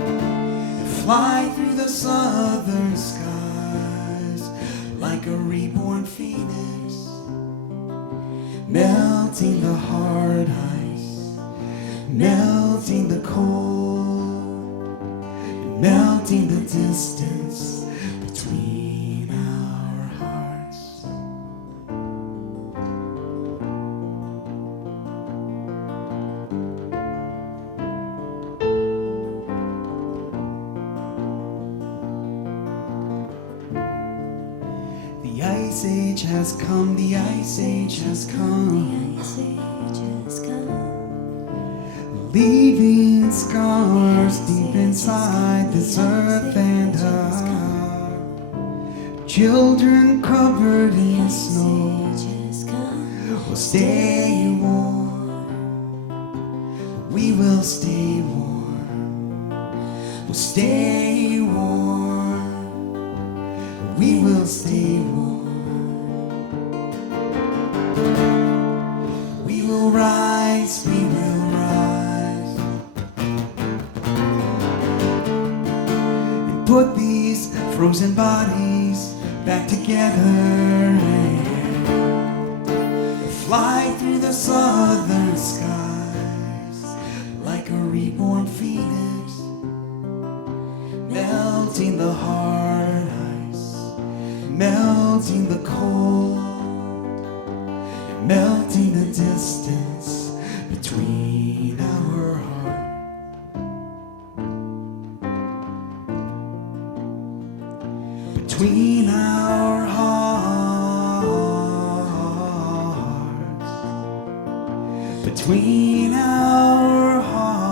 fly through the southern skies like a reborn phoenix, melting the hard ice, melting the cold, and melting the distance between our hearts. The ice age has come, the ice age has come, leaving scars deep inside this earth and our children covered in snow will stay warm. We will stay warm. We'll stay warm. We will stay warm. frozen bodies back together. Fly through the southern skies like a reborn phoenix, melting the hard ice, melting the cold, melting the distance between our hearts. Between our hearts, between our hearts.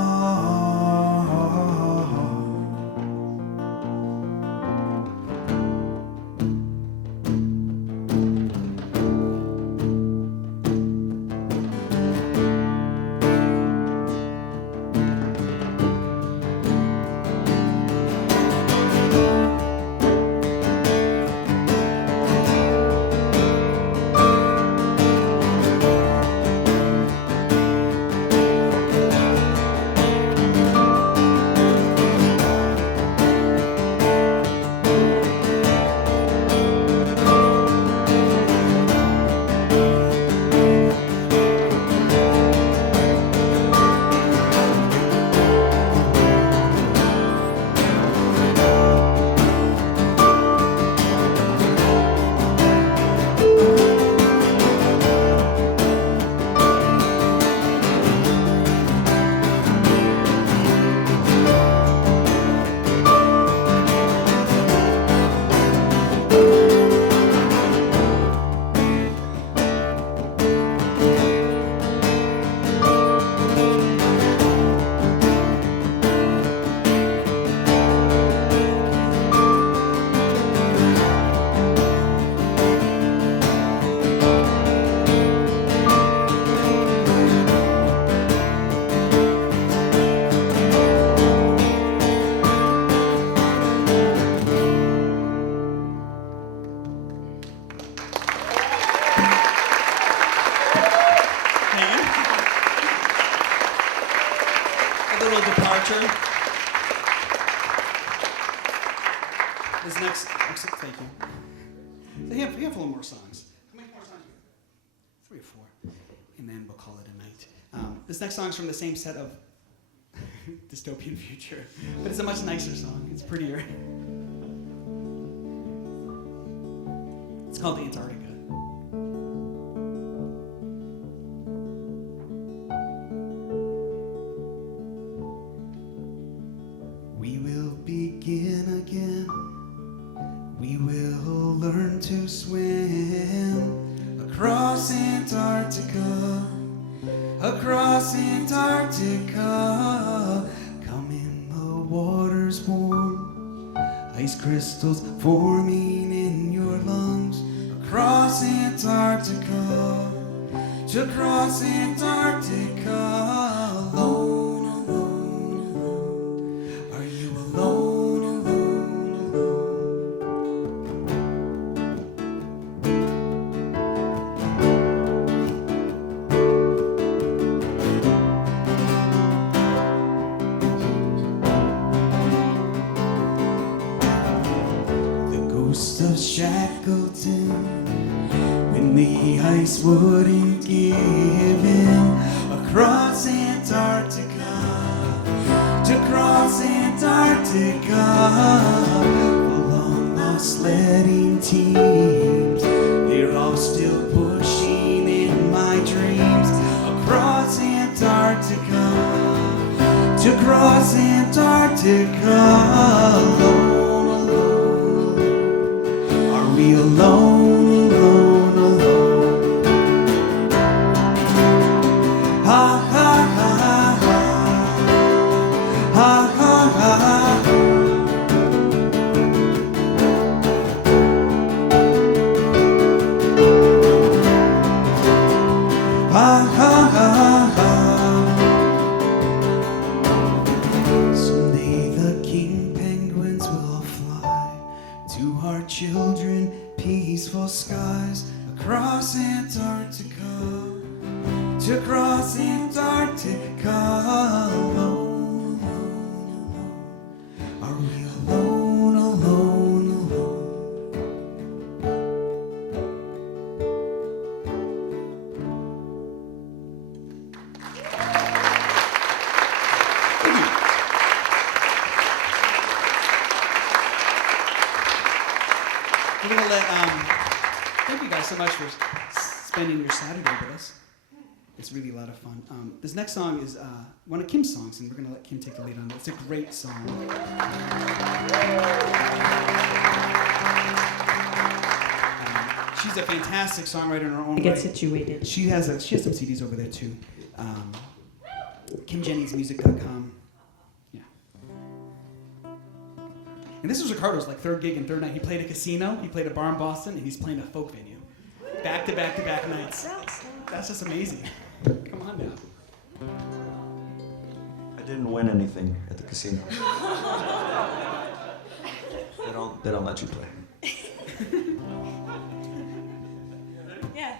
A little departure. This next, thank you. So we have a little more songs. How many more songs? 3 or 4, and then we'll call it a night. This next song is from the same set of Dystopian Future, but it's a much nicer song. It's prettier. It's called The Antarctica. We will begin again. We will learn to swim across Antarctica, across Antarctica. Come in, the water's warm, ice crystals forming in your lungs. Across Antarctica, to cross Antarctica. Alone, alone, alone. Are you alone, alone, alone? The ghost of Shackleton, when the ice wouldn't give in. Across Antarctica, to cross Antarctica. Along the sledding teams, they're all still pushing in my dreams. Across Antarctica, to cross Antarctica. Alone, alone, alone. Are we alone, alone, alone? Ha ha ha ha, ha ha ha ha. Ha ha ha ha. Someday the king penguins will fly to our children, peaceful skies. Across Antarctica, to cross Antarctica. Alone, alone, alone. Are we alone, alone, alone? We're gonna let. Thank you guys so much for spending your Saturday with us. It's really a lot of fun. This next song is one of Kim's songs, and we're gonna let Kim take the lead on it. It's a great song. She's a fantastic songwriter in her own Get right. situated. She has some CDs over there too. KimJenningsMusic.com. Yeah. And this was Ricardo's third gig and third night. He played a casino, he played a bar in Boston, and he's playing a folk venue. Back to back to back nights. That's just amazing. Come on now. I didn't win anything at the casino. They don't let you play. Yeah.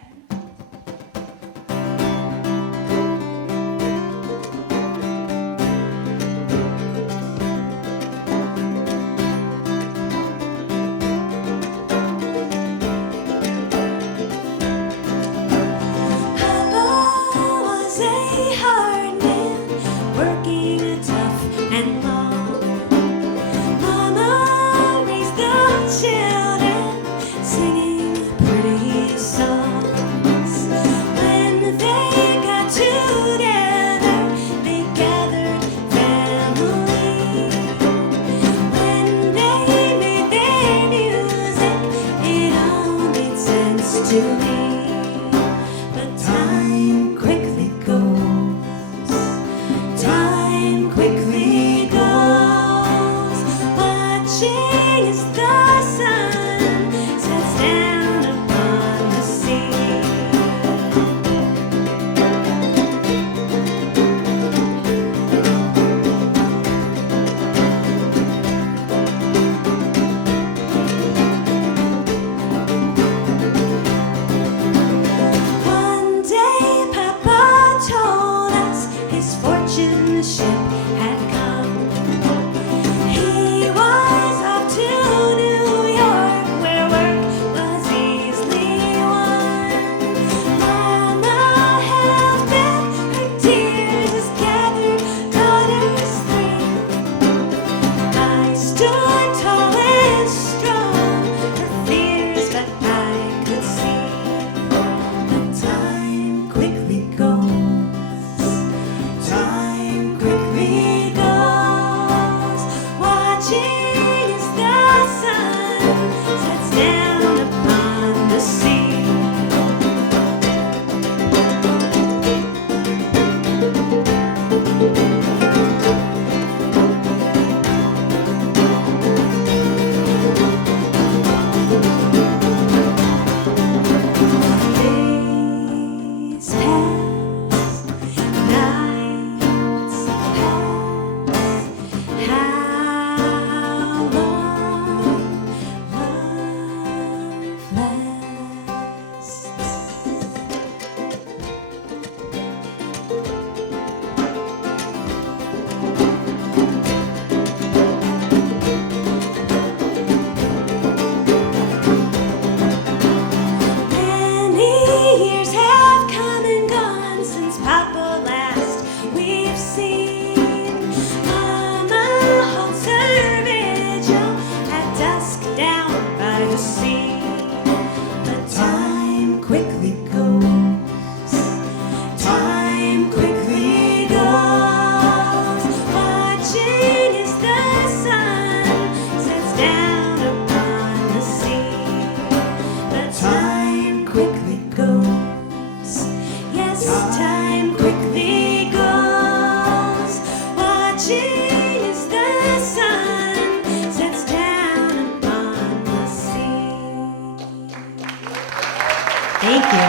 Thank you.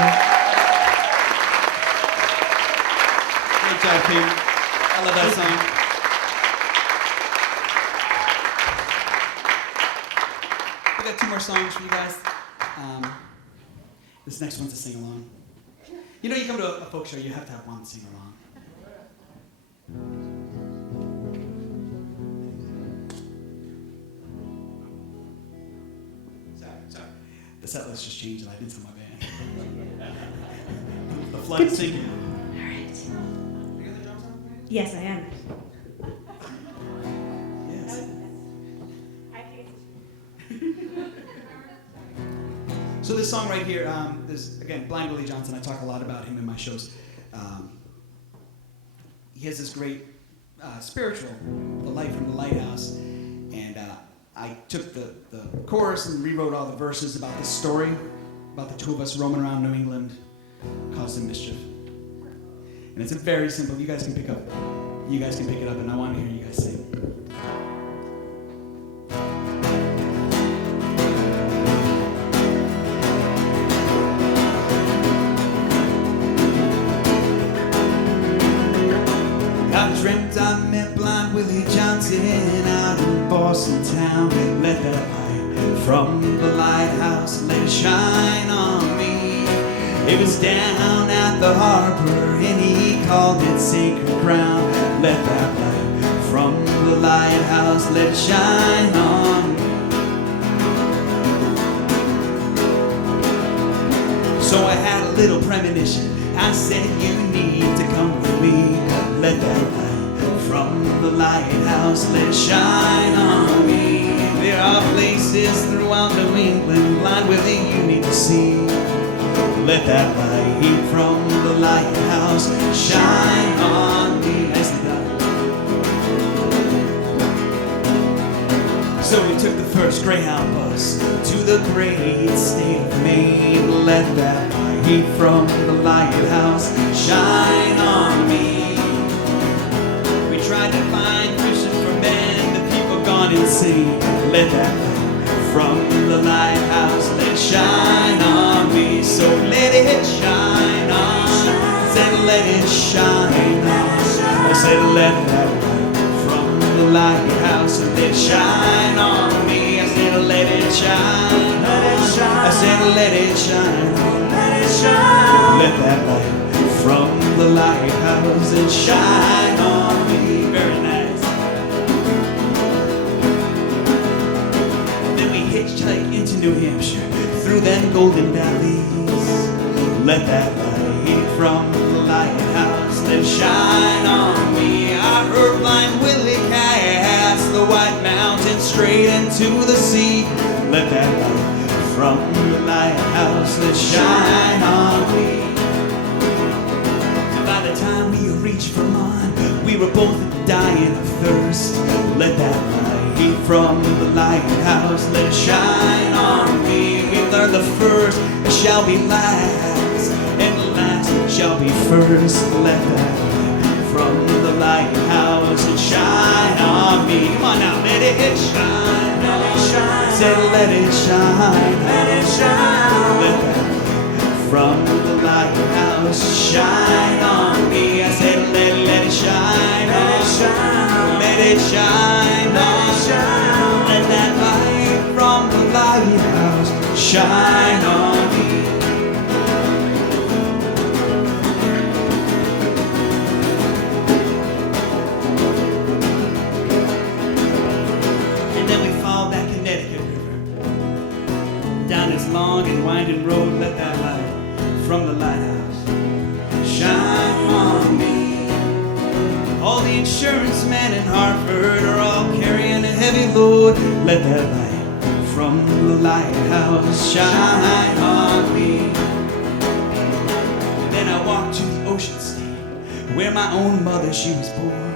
Great job, Kim. I love that song. We got 2 more songs for you guys. This next one's a sing-along. You know, you come to a folk show, you have to have one sing-along. Sorry. The set list just changed and I didn't tell my band. The flood singing. All right. Yes, I am. Yes. So this song right here, is again Blind Willie Johnson. I talk a lot about him in my shows. He has this great spiritual, The Light from the Lighthouse, and I took the chorus and rewrote all the verses about this story, about the two of us roaming around New England, causing mischief. And it's a very simple. You guys can pick it up, and I want to hear you guys sing. I dreamt I met Blind Willie Johnson out in Boston town. Let that light from the lighthouse let it shine on me. It was down at the harbor and he called it sacred ground. Let that light from the lighthouse let it shine on me. So I had a little premonition. I said, you need to come with me. Let that light from the lighthouse let it shine on me. There are places throughout New England, Blind Willie, you need to see. Let that light from the lighthouse shine on me. Nicely done. So we took the first Greyhound bus to the great state of Maine. Let that light from the lighthouse shine on me. We tried to find Christian for men, the people gone insane. Let that light from the lighthouse let it shine on me. So let it shine on. I said let it shine on. I said let that light from the lighthouse let it shine on me. I said let it shine. I said let it shine. Let that light from the lighthouse and shine on me. Very nice. Then we hitchhiked into New Hampshire through them golden valleys. Let that light from the lighthouse let it shine on me. I heard Blind Willie cast the white mountain straight into the sea. Let that light from the lighthouse let it shine on me. And by the time we reached Vermont, we were both dying of thirst. Let that light from the lighthouse let it shine on me. We learned the first shall be last, and the last shall be first. Let that light from the lighthouse and shine on me. Come on now, let it shine. Let it shine. Say let it shine. Let it shine. Let that light from the lighthouse shine on me. I said let it shine. Let it shine. Let it shine. Let it shine. Let that light from the lighthouse shine on me. And then we followed that Connecticut River down this long and winding road. Let that light from the lighthouse shine on me. All the insurance men in Hartford are all carrying a heavy load. Let that light from the lighthouse shine on me. Then I walked to the ocean state where my own mother, she was born.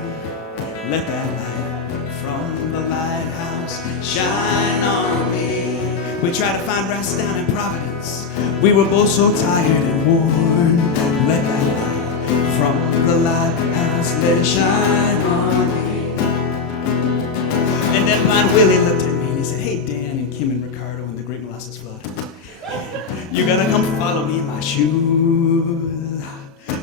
Let that light from the lighthouse shine on me. We tried to find rest down in Providence. We were both so tired and worn. Let that light from the lighthouse let it shine on me. And then Blind Willie looked at me and he said, hey Dan and Kim and Ricardo and the Great Molasses Flood, you gotta come follow me in my shoes.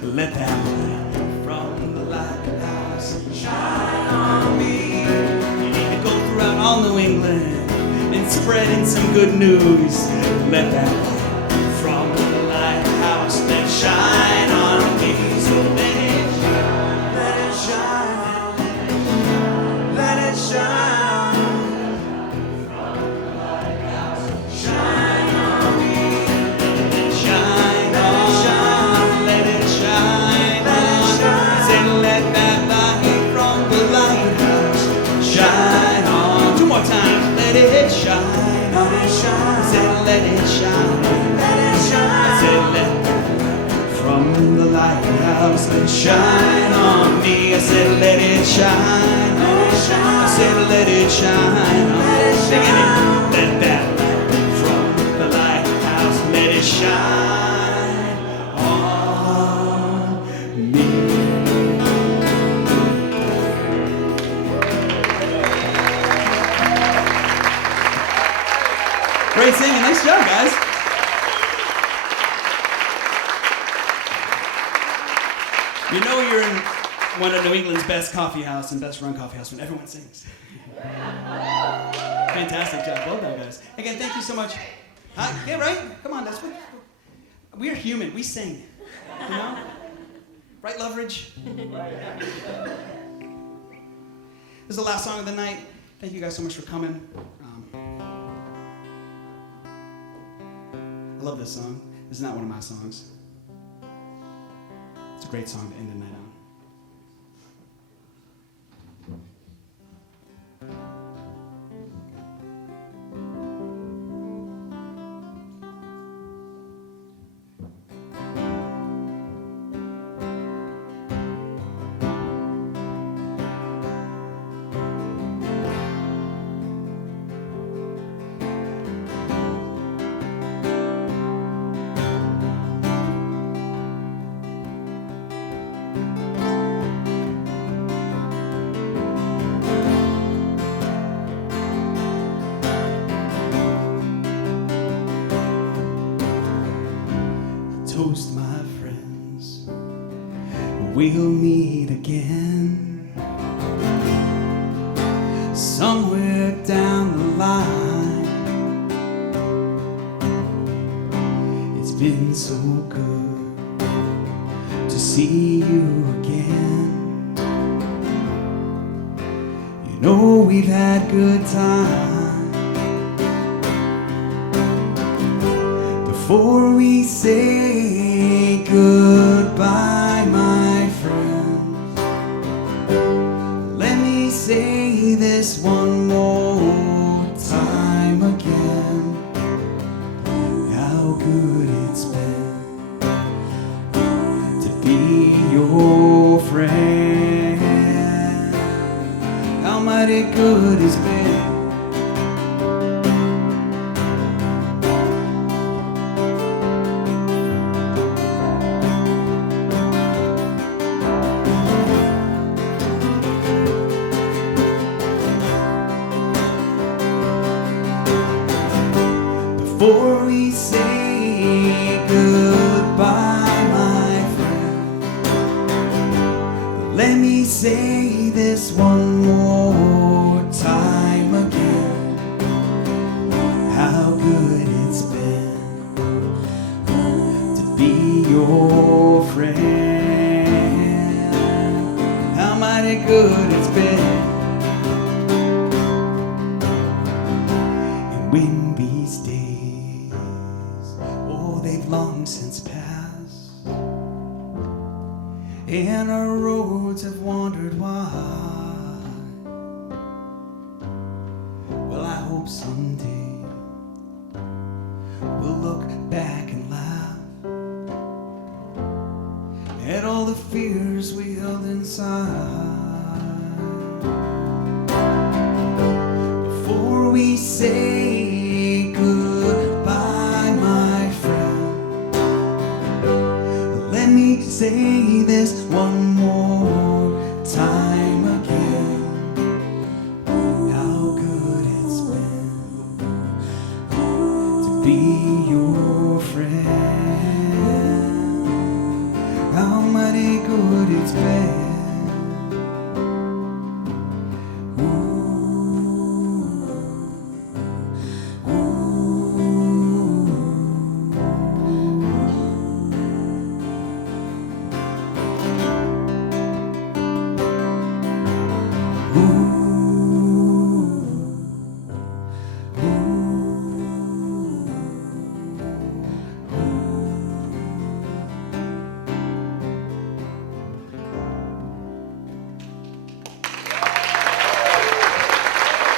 Let that light from the lighthouse shine on me. You need to go throughout all New England and spreading some good news. Let that light from the lighthouse let shine on me. So let it shine, let it shine, let it shine. From the lighthouse, shine on me. Let it shine, let it shine, let it shine, let it shine. Say let that light from the lighthouse shine on. Two more times. Let it shine, let it shine. Say let let it shine. Let it shine. I said, from the lighthouse, let it shine on me. I said, let it shine. Let it shine. I said, let it shine on me. Sing it. Let that light from the lighthouse, let it shine on me. Great singing. Nice job, guys. You know you're in one of New England's best coffee house and best run coffee house when everyone sings. Fantastic job. Well done, guys. Again, thank you so much. Yeah, right? Come on, that's what... We're human. We sing. You know? Right, Loveridge? This is the last song of the night. Thank you guys so much for coming. I love this song. This is not one of my songs. It's a great song to end the night on. Toast, my friends, we'll meet again somewhere down the line. It's been so good to see you again. You know we've had good times. Before we say goodbye, my friends, let me say this one more time again. How good it's been to be your friend. How mighty good it's been. Before we say goodbye, my friend, let me say this one more time again. How good it's been to be your friend. How mighty good it's been. And when these days, oh, they've long since passed, and our roads have wandered wide. Well, I hope someday we'll look back and laugh at all the fears we held inside. Before we say goodbye, my friend, let me say this one more time again. How good it's been to be your friend. How mighty good it's been.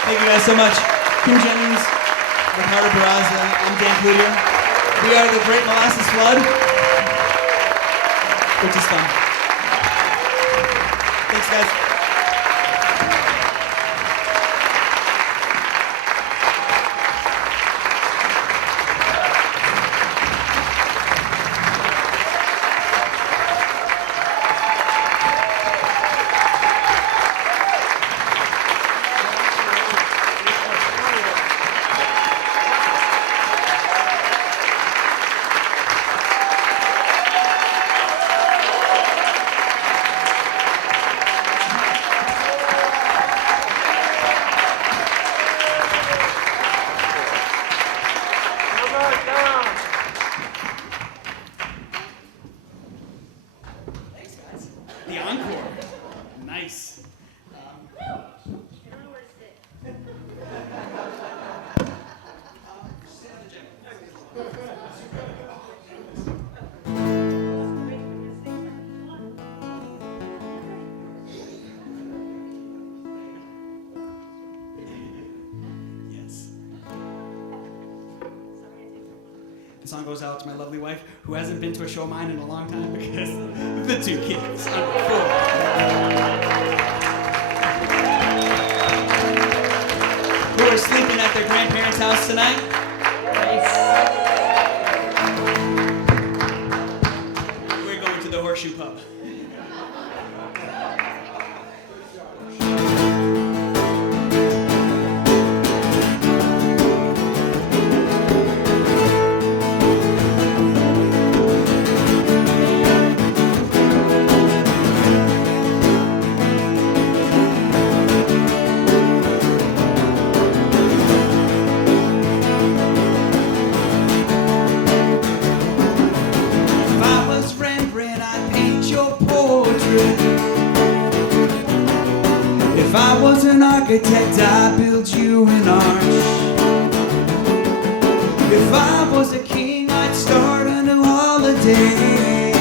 Thank you guys so much. Kim Jennings, Ricardo Barraza. I'm Dan Cloutier. We are the Great Molasses Flood, which is fun. Thanks, guys. The encore. Nice. Yes. The song goes out to my lovely wife, who hasn't been to a show of mine in a long time because of the 2 kids. Who are sleeping at their grandparents' house tonight. We're going to the Horseshoe Pub. If I was an architect, I'd build you an arch. If I was a king, I'd start a new holiday.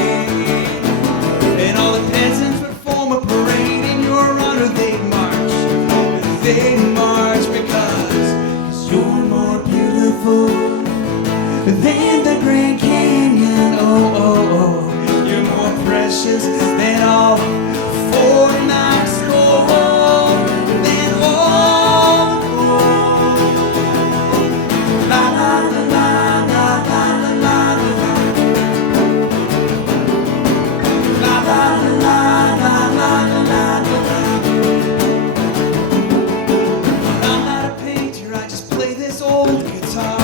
And all the peasants would form a parade in your honor. They'd march because you're more beautiful than the Grand Canyon. Oh, oh, oh, you're more precious than all 4 nights gold, than all the gold. La la la la la la la la la la la la la la la. I'm not a painter, I just play this old guitar.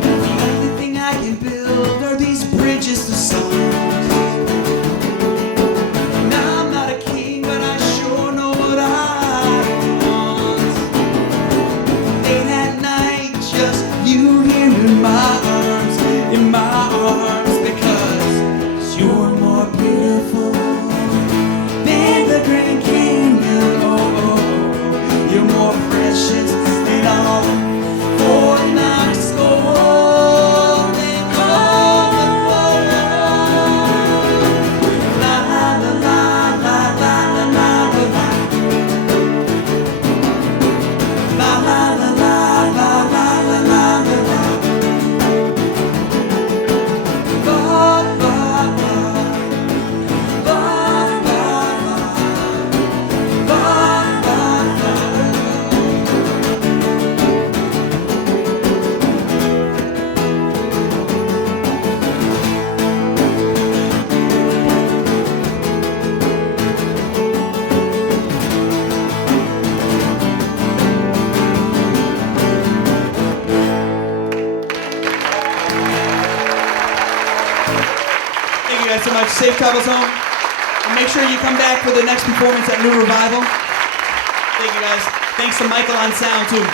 The only thing I can build are these bridges to songs. In my arms, because you're more beautiful than the Grand Canyon. Oh, oh, oh. You're more precious than all 4 nights gold, than all the gold. La la la la la la la la la la la la la la la la. Thank you guys so much. Safe travels home. And make sure you come back for the next performance at New Revival. Thank you guys. Thanks to Michael on sound too.